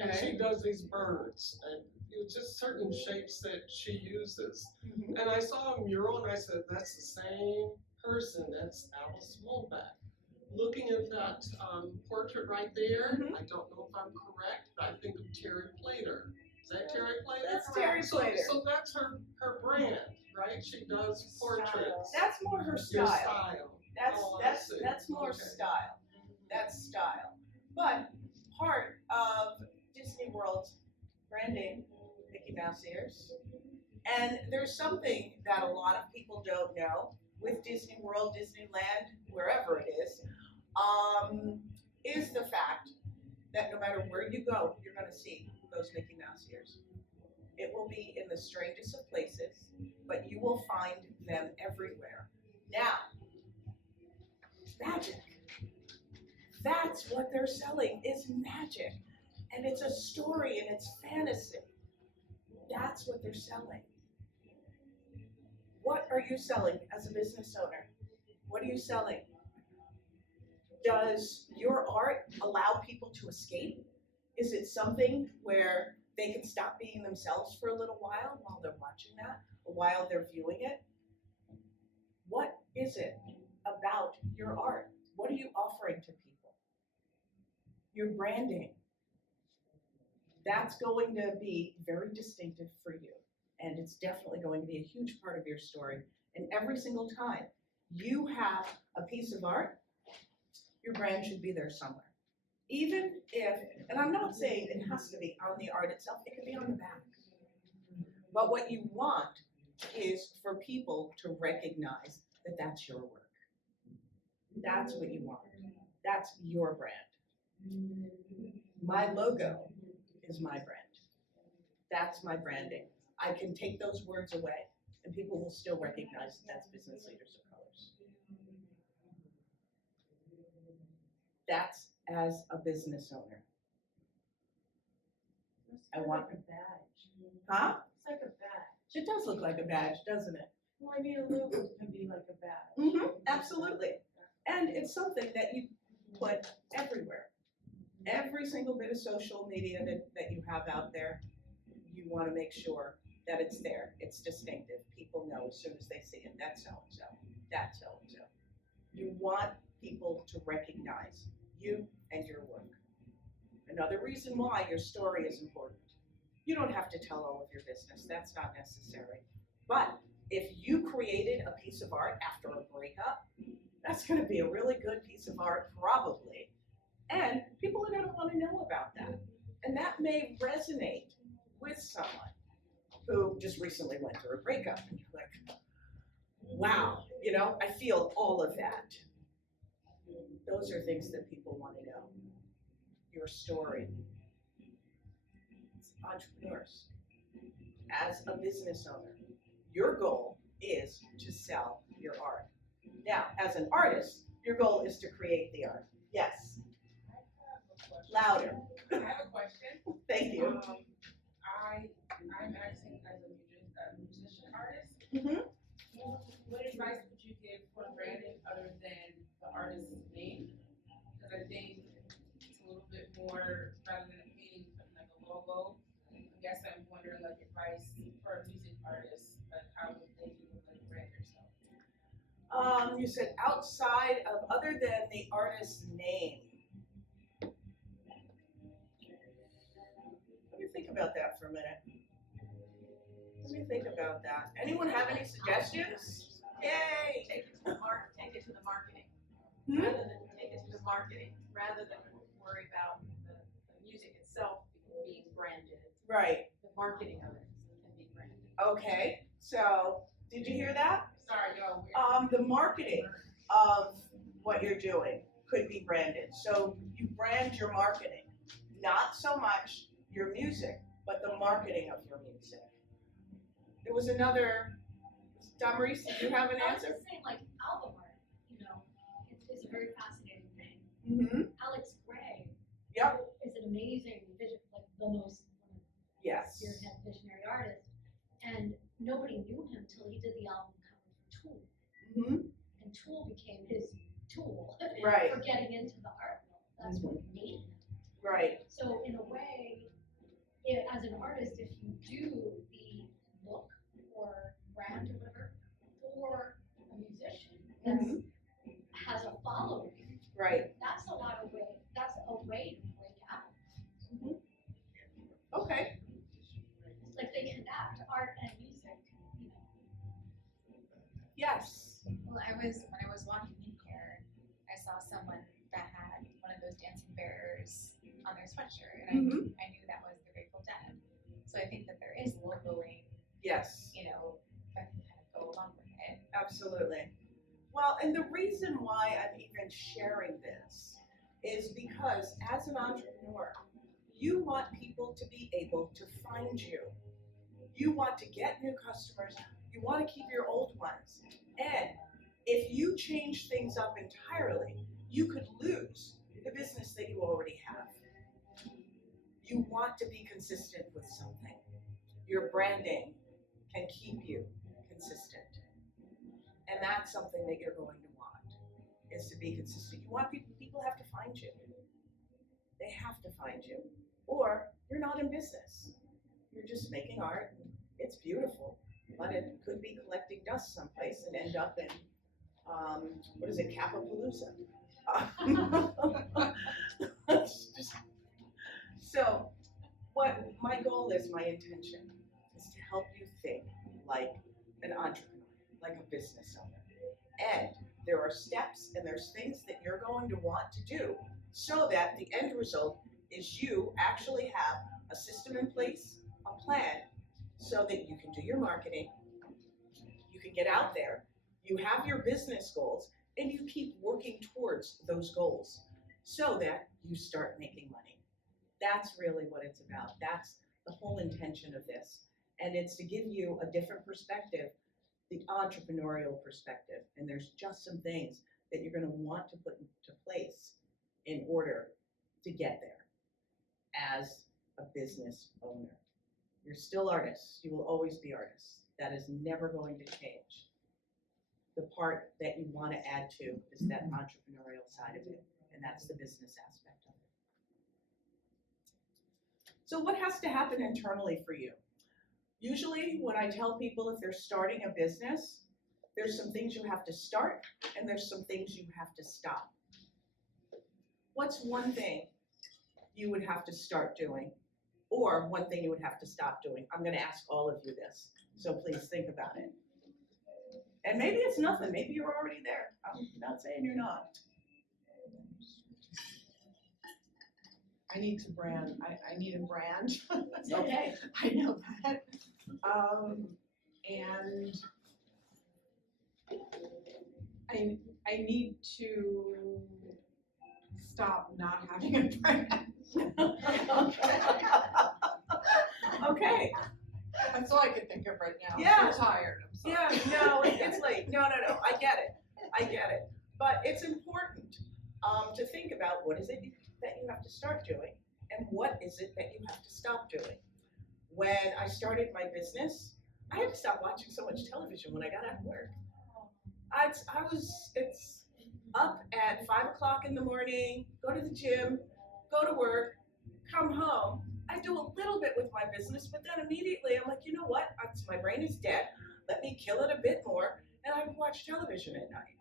and she does these birds, and just certain shapes that she uses. Mhm. And I saw a mural and I said, that's the same person, that's Alice Molbeck. Looking at that portrait right there, I don't know if I'm correct, but I think of Terry Plater. Is that Terry Plater? That's Terry Plater. So that's her brand, right? She does portraits. That's more her Your style. style. That's Oh, I that's see. that's more Okay. style. That's style. But part of Disney World's branding, Mickey Mouse ears. And there's something that a lot of people don't know with Disney World, Disneyland, wherever it is the fact that no matter where you go, you're going to see those Mickey Mouse ears. It will be in the strangest of places, but you will find them everywhere. Now, magic. That's what they're selling, is magic. And it's a story and it's fantasy. That's what they're selling. What are you selling as a business owner? What are you selling? Does your art allow people to escape? Is it something where they can stop being themselves for a little while they're watching that, or while they're viewing it? What is it about your art? What are you offering to people? Your branding. That's going to be very distinctive for you. And it's definitely going to be a huge part of your story. And every single time you have a piece of art, your brand should be there somewhere. Even if, and I'm not saying it has to be on the art itself, it can be on the back. But what you want is for people to recognize that that's your work. That's what you want. That's your brand. My logo is my brand. That's my branding. I can take those words away and people will still recognize that that's Business Leaders of Colors. That's as a business owner. I want a badge. Huh? It's like a badge. It does look like a badge, doesn't it? Well, I mean, a logo can be like a badge. Absolutely. And it's something that you put everywhere. Every single bit of social media that you have out there, you want to make sure that it's there. It's distinctive. People know as soon as they see it, that's so-and-so. That's so-and-so. You want people to recognize you and your work. Another reason why your story is important. You don't have to tell all of your business. That's not necessary. But if you created a piece of art after a breakup, that's going to be a really good piece of art, probably. And people are going to want to know about that. And that may resonate with someone who just recently went through a breakup. And you're like, wow, I feel all of that. Those are things that people want to know. Your story. Entrepreneurs, as a business owner, your goal is to sell your art. Now, as an artist, your goal is to create the art. Yes. Louder. I have a question. Thank you. I'm acting as a musician artist. Mm-hmm. What advice would you give for branding other than the artist's name? Because I think it's a little bit more, rather than a painting, something like a logo. I guess I'm wondering, like, advice for a music artist, like how would they do like brand yourself? You said outside of, other than the artist's name. Let me think about that for a minute. Let me think about that. Anyone have any suggestions? Yay! Take it to the marketing. Hmm? Rather than take it to the marketing. rather than worry about the music itself being branded, Right. the marketing of it can be branded. Okay. So, did you hear that? Sorry, no, we're. The marketing of what you're doing could be branded. So you brand your marketing, not so much your music, but the marketing of your music. There was another, Damaris, did you have an I was answer? just saying, like, album art, it's a very fascinating thing. Mm-hmm. Alex Gray Yep. is an amazing vision, like the most Yes. spearhead visionary artist, and nobody knew him till he did the album cover for Tool, Mm-hmm. and Tool became his tool Right. for getting into the art world. That's what made him. Right. So in a way, as an artist, if you do the look or brand or whatever for a musician that has a following, Right. that's a way to break out. Okay. It's like they connect art and music, Yes. Well, when I was walking in here, I saw someone that had one of those dancing bears on their sweatshirt, and I knew that was the Grateful Dead. So I think that there is logoing, Yes. that can kind of go along with it. Absolutely. Well, and the reason why I'm even sharing this is because as an entrepreneur, you want people to be able to find you. You want to get new customers. You want to keep your old ones. And if you change things up entirely, you could lose the business that you already have. You want to be consistent with something. Your branding can keep you consistent. And that's something that you're going to want, is to be consistent. You want people have to find you. They have to find you. Or you're not in business. You're just making art. It's beautiful, but it could be collecting dust someplace and end up in, Capapalooza. So, what my goal is, my intention, is to help you think like an entrepreneur, like a business owner. And there are steps and there's things that you're going to want to do so that the end result is you actually have a system in place, a plan, so that you can do your marketing, you can get out there, you have your business goals, and you keep working towards those goals so that you start making money. That's really what it's about. That's the whole intention of this. And it's to give you a different perspective, the entrepreneurial perspective. And there's just some things that you're going to want to put into place in order to get there as a business owner. You're still artists. You will always be artists. That is never going to change. The part that you want to add to is that entrepreneurial side of it, and that's the business aspect of it. So what has to happen internally for you? Usually when I tell people if they're starting a business, there's some things you have to start and there's some things you have to stop. What's one thing you would have to start doing, or one thing you would have to stop doing? I'm going to ask all of you this, so please think about it. And maybe it's nothing, maybe you're already there. I'm not saying you're not. I need to brand, I need a brand. Okay. I know that. And I need to stop not having a brand. Okay. That's all I can think of right now. Yeah. I'm so tired. I'm sorry. Yeah, no, it's late. No, I get it. But it's important to think about what is it that you have to start doing and what is it that you have to stop doing. When I started my business, I had to stop watching so much television when I got out of work. It's up at 5 o'clock in the morning, go to the gym, go to work, come home. I do a little bit with my business, but then immediately I'm like, you know what? My brain is dead. Let me kill it a bit more, and I would watch television at night.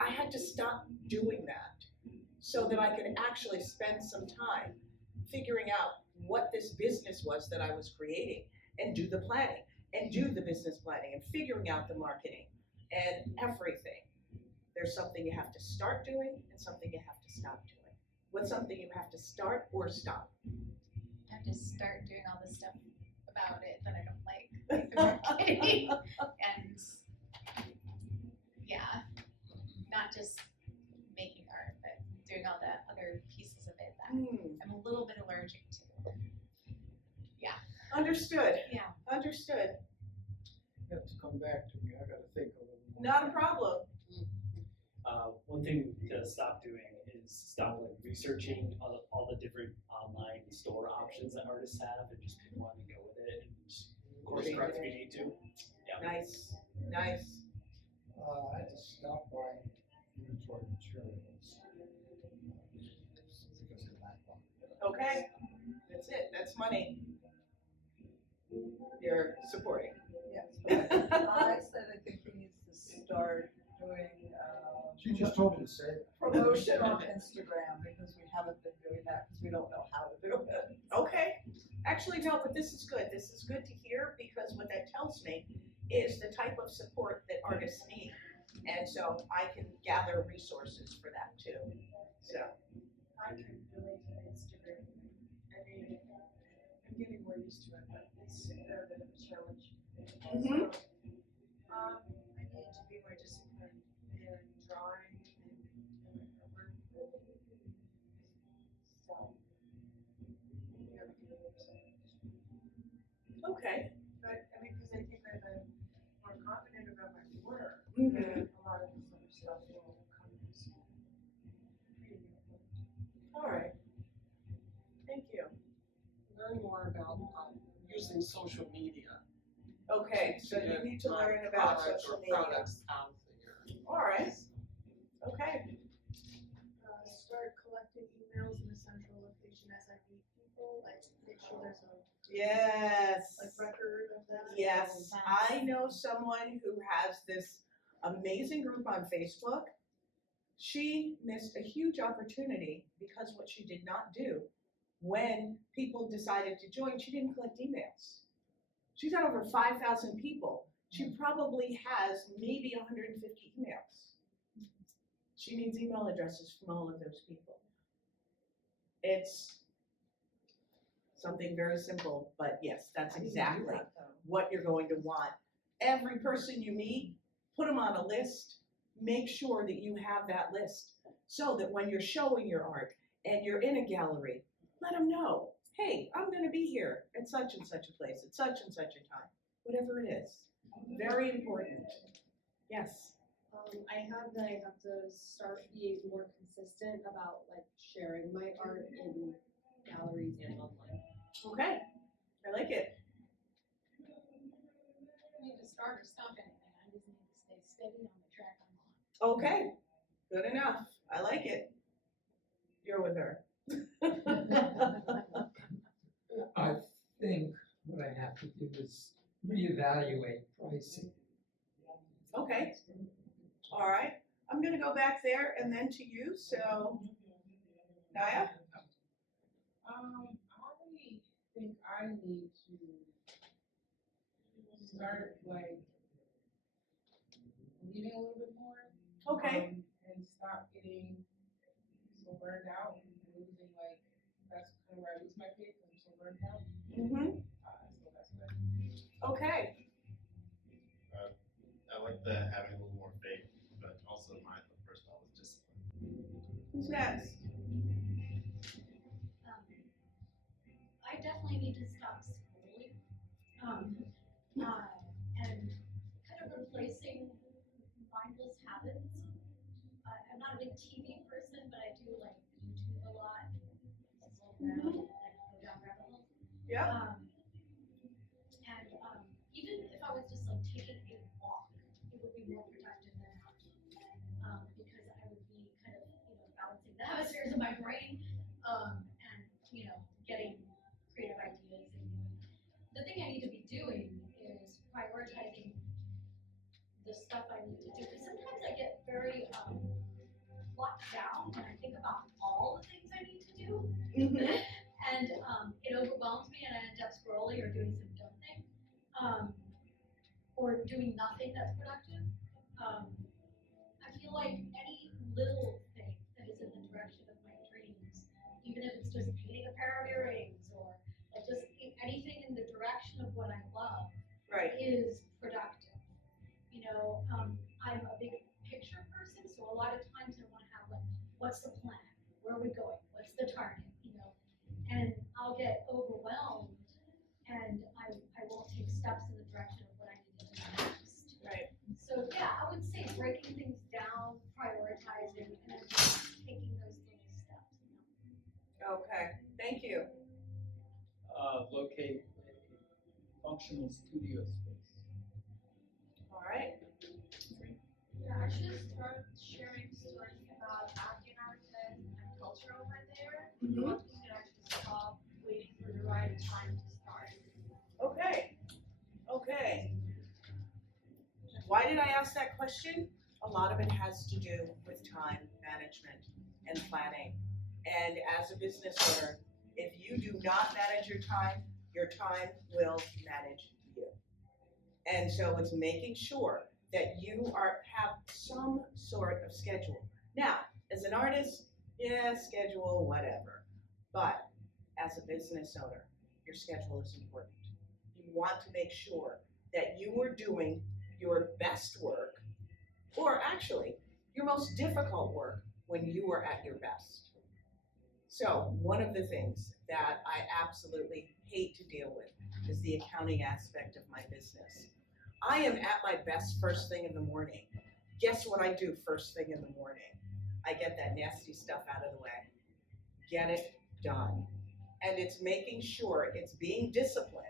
I had to stop doing that so that I could actually spend some time figuring out what this business was that I was creating and do the planning and do the business planning and figuring out the marketing and everything. There's something you have to start doing and something you have to stop doing. What's something you have to start or stop? I have to start doing all the stuff about it that I don't like the marketing, and yeah, not just making art, but doing all the other pieces of it that I'm a little bit allergic to. Yeah. Understood. Yeah. Understood. You have to come back to me, I gotta think a little more. Not a problem. One thing to stop doing is stop like researching all the different online store options that artists have and just pick one and go with it and just course correct if you need to. Yeah. Nice. Nice. I had to stop buying inventory materials. Because of that one. Okay. That's it. That's money. You're supporting. Yes, I said I think he needs to start doing, She just told me to say it. promotion on Instagram, because we haven't been doing that, because we don't know how to do it. Okay. Actually, no, but this is good. This is good to hear because what that tells me is the type of support that artists need. And so I can gather resources for that too. So. I can relate to Instagram. I mean, I'm getting more used to it, but it's a bit of a challenge. Mhm. So, I need to be more disciplined in drawing and artwork. So, you have to give it yourself. Okay. But, I mean, because I think I've been more confident about my work, Mhm. and a lot of this other stuff will come easier. All right. Thank you. Learn more about using social media. Okay, so you get need to learn about products social or media. products out there. All right. Okay. Start collecting emails in a central location as I meet people, like make sure there's a Yes. record of that. Yes. I know someone who has this amazing group on Facebook. She missed a huge opportunity because what she did not do when people decided to join, she didn't collect emails. She's got over 5,000 people. She probably has maybe 150 emails. She needs email addresses from all of those people. It's something very simple, but yes, that's exactly what you're going to want. Every person you meet, put them on a list. Make sure that you have that list so that when you're showing your art and you're in a gallery, let them know, hey, I'm going to be here at such and such a place, at such and such a time, whatever it is. Very important. Yes. I have that I have to start being more consistent about like sharing my art in galleries and online. Okay. I like it. I need to start or stop anything. I just need to stay steady on the track I'm on. Okay. Good enough. I like it. You're with her. I think what I have to do is reevaluate pricing. Okay. All right. I'm going to go back there and then to you. So, Naya? I think I need to start like reading a little bit more. Okay. And stop getting so burned out and losing like that's kind of where I lose my faith. I'm so burned out. Mm-hmm. So that's what Okay. I like the having a little more faith, but also my first thought was discipline. Who's next? I definitely need to stop scrolling. And kind of replacing mindless habits. I'm not a big TV person, but I do like YouTube a lot. Like go down rabbit holes. Yeah. And even if I was just like taking a walk, it would be more productive than not. Because I would be kind of, balancing the hemispheres of my brain, and, getting creative ideas. And the thing I need to be doing is prioritizing the stuff I need to do. Because sometimes I get very locked down when I think about all the things I need to do. Mm-hmm. And it overwhelms me and I end up scrolling or doing some dumb thing. Or doing nothing that's productive. I feel like any little thing that is in the direction of my dreams even if it's just painting a pair of earrings or like just anything in the direction of what I love Right. is productive. You know, I'm a big picture person, so a lot of times I want to have like, what's the plan? Where are we going? What's the target? You know, and I'll get overwhelmed and I won't take steps in the direction of what I need to do next. Right. So yeah, I would say breaking things down, prioritizing, and then just taking those little steps. You know? Okay, thank you. Locate a functional studio space. All right. Yeah, I should start sharing stories about Afghan artists and culture over there. Mhm. You should actually stop waiting for the right time to start. Okay. Okay. Why did I ask that question? A lot of it has to do with time management and planning. And as a business owner, if you do not manage your time will manage you. And so it's making sure that you have some sort of schedule. Now, as an artist, yeah, schedule, whatever. But as a business owner, your schedule is important. You want to make sure that you are doing your best work, or actually, your most difficult work when you are at your best. So one of the things that I absolutely hate to deal with is the accounting aspect of my business. I am at my best first thing in the morning. Guess what I do first thing in the morning? I get that nasty stuff out of the way. Get it done. And it's making sure, it's being disciplined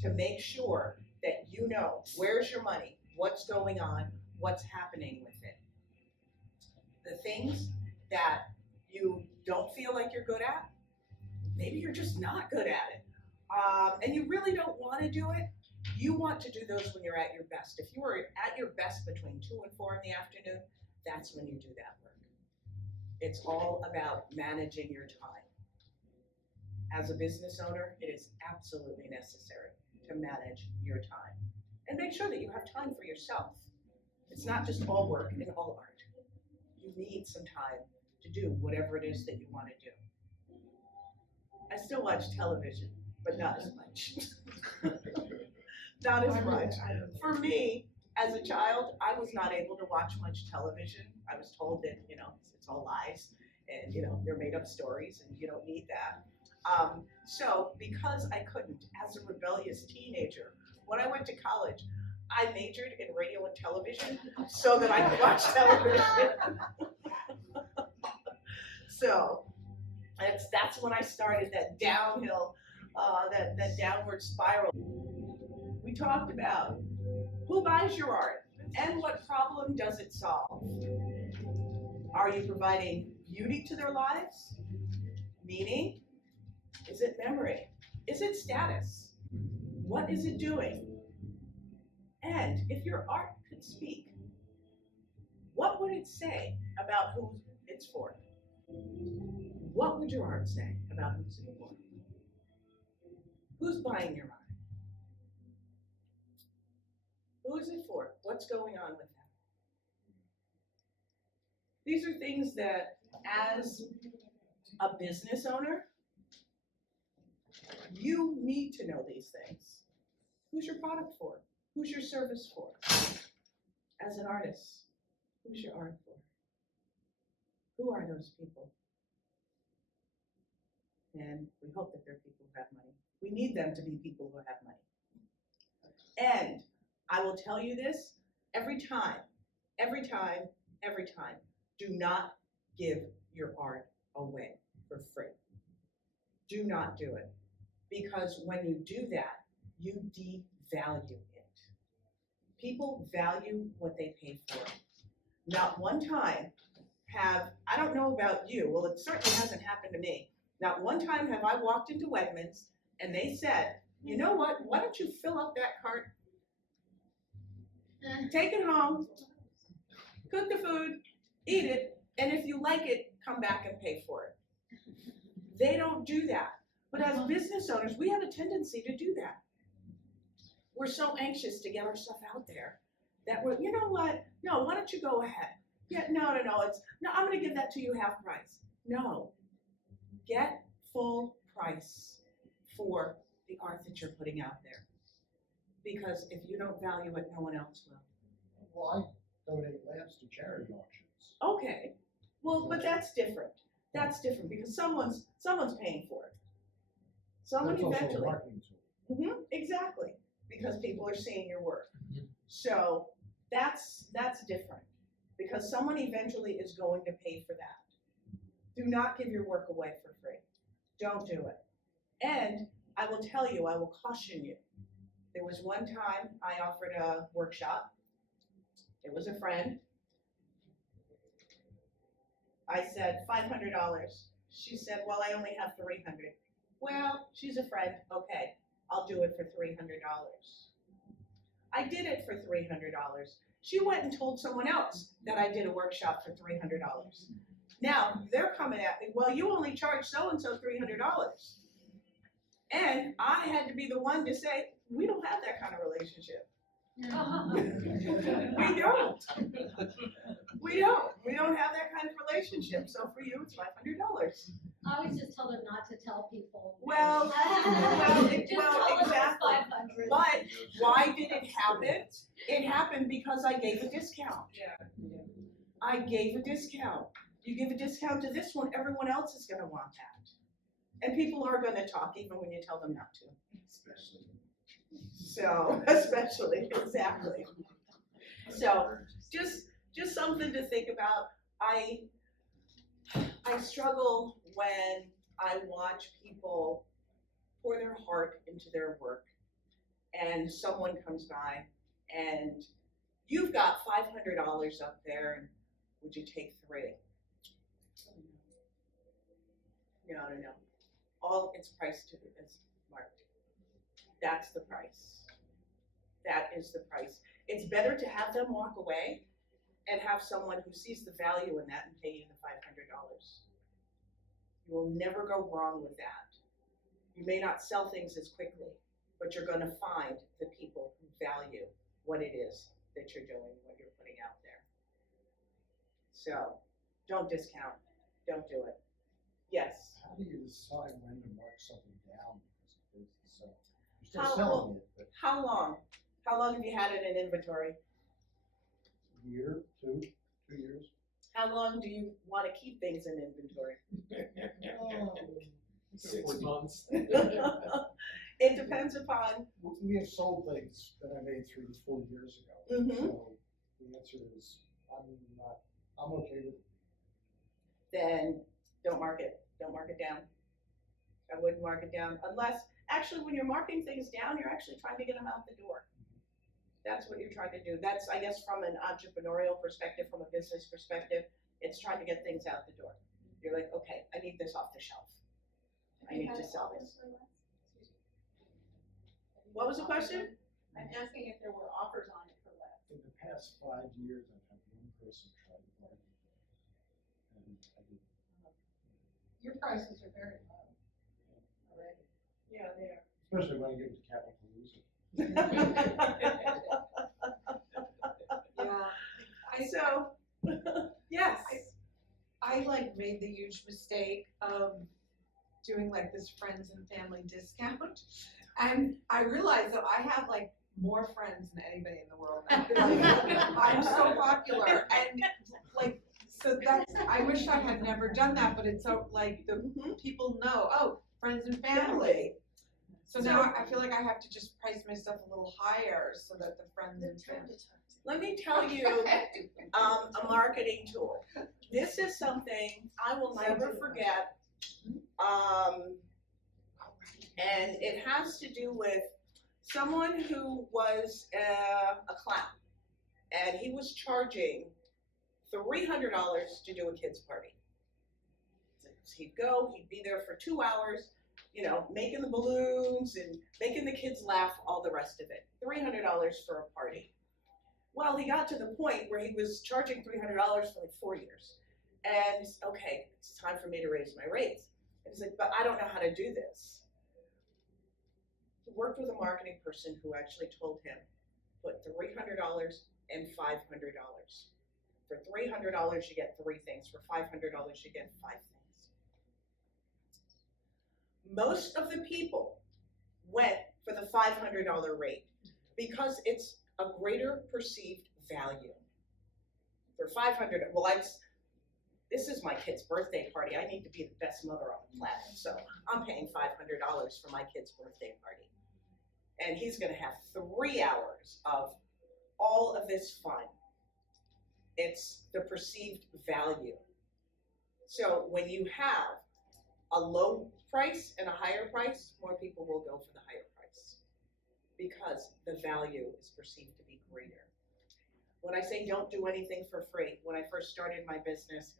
to make sure that you know where's your money, what's going on, what's happening with it. The things that you don't feel like you're good at, maybe you're just not good at it. And you really don't want to do it. You want to do those when you're at your best. If you are at your best between 2 and 4 in the afternoon, that's when you do that work. It's all about managing your time. As a business owner, it is absolutely necessary to manage your time. And make sure that you have time for yourself. It's not just all work and all art. You need some time to do whatever it is that you want to do. I still watch television, but not as much. Not as much. For me, as a child, I was not able to watch much television. I was told that, it's all lies and, they're made up stories and you don't need that. So because I couldn't, as a rebellious teenager, when I went to college, I majored in radio and television so that I could watch television. So that's when I started that downhill, that downward spiral. We talked about who buys your art and what problem does it solve. Are you providing beauty to their lives? Meaning? Is it memory? Is it status? What is it doing? And if your art could speak, what would it say about who it's for? What would your art say about who's it for? Who's buying your art? Who is it for? What's going on with that? These are things that, as a business owner, you need to know these things. Who's your product for? Who's your service for? As an artist, who's your art for? Who are those people? And we hope that they're people who have money. We need them to be people who have money. And I will tell you this every time, do not give your art away for free. Do not do it. Because when you do that, you devalue it. People value what they pay for. Not one time I don't know about you, well, it certainly hasn't happened to me. Not one time have I walked into Wegmans and they said, you know what, why don't you fill up that cart, take it home, cook the food, eat it, and if you like it, come back and pay for it. They don't do that. But as business owners, we have a tendency to do that. We're so anxious to get our stuff out there that we're, you know what? No, why don't you go ahead? Yeah, no, I'm gonna give that to you half price. No, get full price for the art that you're putting out there. Because if you don't value it, no one else will. Well, I donate lamps to charity auctions. Okay, well, but that's different. That's different because someone's paying for it. Someone That's also a eventually. marketing tool. Exactly, because people are seeing your work. So that's different because someone eventually is going to pay for that. Do not give your work away for free. Don't do it. And I will tell you, I will caution you. There was one time I offered a workshop. It was a friend. I said $500. She said, well, I only have $300. Well, she's a friend. Okay, I'll do it for $300. I did it for $300. She went and told someone else that I did a workshop for $300. Now they're coming at me, well, you only charge so-and-so $300. And I had to be the one to say, we don't have that kind of relationship. We don't. We don't have that kind of relationship. So for you, it's $500. I always just tell them not to tell people. Well, Just tell them it's exactly. 500. But why did it happen? It happened because I gave a discount. I gave a discount. You give a discount to this one, everyone else is going to want that. And people are going to talk even when you tell them not to. Especially, exactly. So, just something to think about. I struggle when I watch people pour their heart into their work and someone comes by and you've got $500 up there and would you take 3? No. All it's priced to is marked. That's the price. That is the price. It's better to have them walk away and have someone who sees the value in that and pay you the $500. You will never go wrong with that. You may not sell things as quickly, but you're going to find the people who value what it is that you're doing, what you're putting out there. So don't discount. Don't do it. Yes. How do you decide when to mark something down? Because it's, you're How still selling it, but How long? How long have you had it in inventory? a year, 2 years. How long do you want to keep things in inventory? 6 months. It depends upon. We have sold things that I made 3 to 4 years ago. So the answer is I'm okay with it. Then don't mark it. Don't mark it down. I wouldn't mark it down unless, actually, when you're marking things down, you're actually trying to get them out the door. That's what you're trying to do. That's, I guess, from an entrepreneurial perspective, from a business perspective, it's trying to get things out the door. You're like, okay, I need this off the shelf. I need to sell this. What was the question? I'm asking if there were offers on it for less. In the past 5 years, I've had one person try to buy it. And I didn't. Your prices are very low already. Yeah, they are. Especially when I give it to Capital Loser. Yes. I like made the huge mistake of doing like this friends and family discount. And I realized that I have like more friends than anybody in the world now. Like, I'm so popular and like, so that's, I wish I had never done that, but it's so like the people know, oh, friends and family. So now I feel like I have to just price my stuff a little higher so that the friends and family. Let me tell you a marketing tool. This is something I will never forget. And it has to do with someone who was a clown. And he was charging $300 to do a kid's party. He'd go, he'd be there for 2 hours, you know, making the balloons and making the kids laugh, all the rest of it. $300 for a party. Well, he got to the point where he was charging $300 for like 4 years. And okay, it's time for me to raise my rates. And he's like, but I don't know how to do this. He worked with a marketing person who actually told him, put $300 and $500. For $300, you get 3 things. For $500, you get 5 things. Most of the people went for the $500 rate because it's a greater perceived value. For $500, well, this is my kid's birthday party. I need to be the best mother on the planet, so I'm paying $500 for my kid's birthday party. And he's gonna have 3 hours of all of this fun. It's the perceived value. So when you have a low price and a higher price, more people will go for the higher price because the value is perceived to be greater. When I say don't do anything for free, when I first started my business,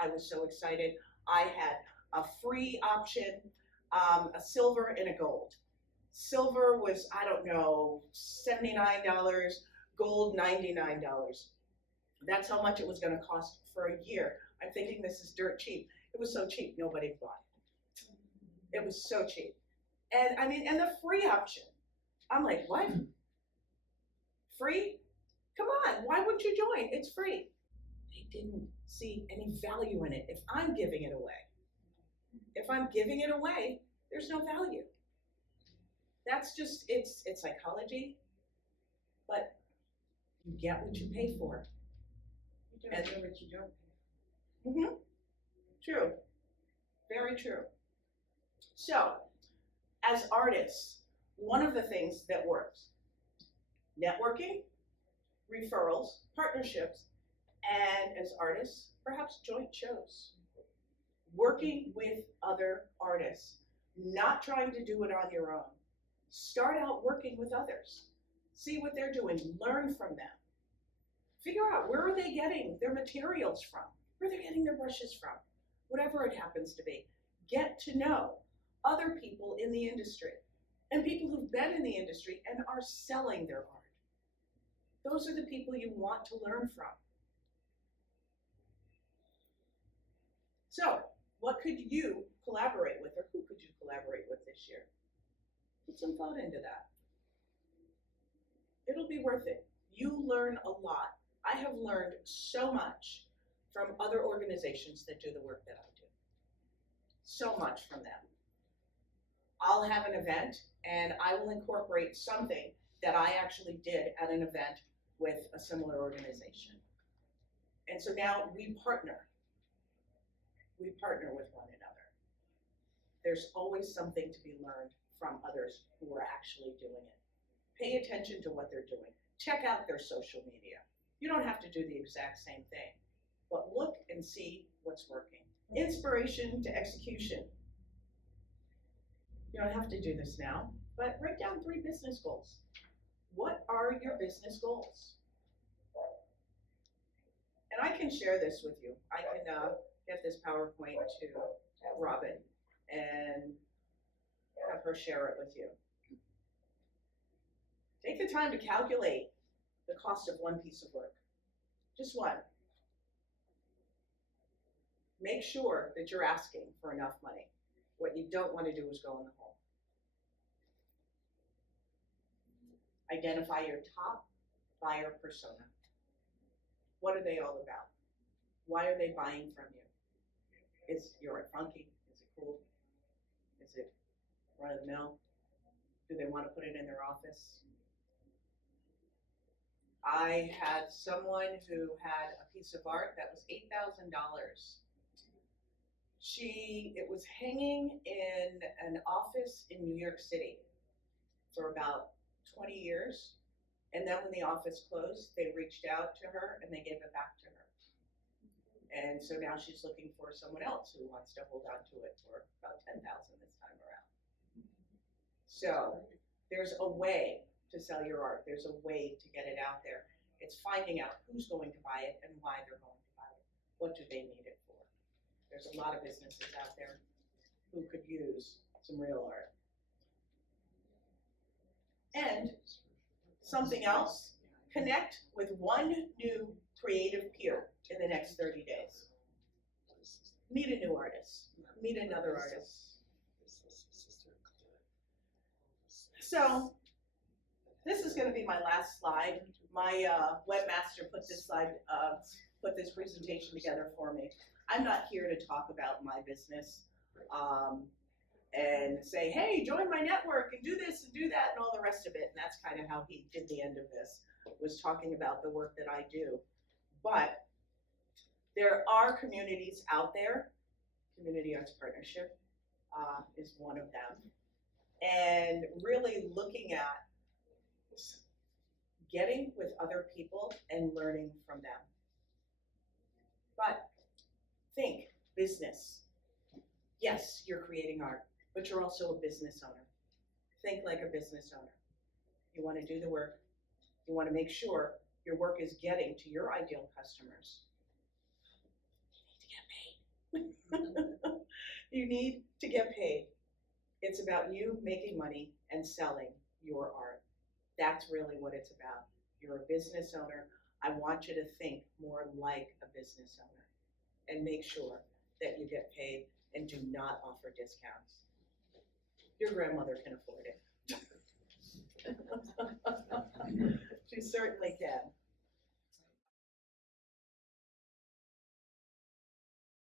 I was so excited. I had a free option, a silver and a gold. Silver was, I don't know, $79, gold $99. That's how much it was gonna cost for a year. I'm thinking this is dirt cheap. It was so cheap, nobody bought it. It was so cheap. And I mean, and the free option. I'm like, what? Free? Come on, why wouldn't you join? It's free. They didn't see any value in it if I'm giving it away. If I'm giving it away, there's no value. That's just, it's psychology, but you get what you pay for. You don't know what you don't pay. Mm-hmm. True. Very true. So, as artists, one of the things that works, networking, referrals, partnerships, and as artists, perhaps joint shows. Working with other artists, not trying to do it on your own. Start out working with others. See what they're doing, learn from them. Figure out where are they getting their materials from, where they're getting their brushes from, whatever it happens to be. Get to know other people in the industry and people who've been in the industry and are selling their art. Those are the people you want to learn from. So, what could you collaborate with, or who could you collaborate with this year? Put some thought into that. It'll be worth it. You learn a lot. I have learned so much from other organizations that do the work that I do. So much from them. I'll have an event and I will incorporate something that I actually did at an event with a similar organization. And so now we partner. We partner with one another. There's always something to be learned from others who are actually doing it. Pay attention to what they're doing. Check out their social media. You don't have to do the exact same thing, but look and see what's working. Inspiration to execution. You don't have to do this now, but write down 3 business goals. What are your business goals? And I can share this with you. I can get this PowerPoint to Robin and have her share it with you. Take the time to calculate the cost of one piece of work. Just one. Make sure that you're asking for enough money. What you don't want to do is go in the hole. Identify your top buyer persona. What are they all about? Why are they buying from you? Is your art funky? Is it cool? Is it run of the mill? Do they want to put it in their office? I had someone who had a piece of art that was $8,000. It was hanging in an office in New York City for about 20 years. And then when the office closed, they reached out to her and they gave it back to her. And so now she's looking for someone else who wants to hold on to it for about $10,000 this time around. So there's a way to sell your art. There's a way to get it out there. It's finding out who's going to buy it and why they're going to buy it. What do they need it for? There's a lot of businesses out there who could use some real art. And something else, connect with one new creative peer in the next 30 days. Meet a new artist, meet another artist. So, this is going to be my last slide. My webmaster put this presentation together for me. I'm not here to talk about my business. and say, hey, join my network and do this and do that and all the rest of it. And that's kind of how he did the end of this, was talking about the work that I do. But there are communities out there. Community Arts Partnership is one of them. And really looking at getting with other people and learning from them. But think business. Yes, you're creating art, but you're also a business owner. Think like a business owner. You want to do the work. You want to make sure your work is getting to your ideal customers. You need to get paid. It's about you making money and selling your art. That's really what it's about. You're a business owner. I want you to think more like a business owner and make sure that you get paid and do not offer discounts. Your grandmother can afford it. She certainly can.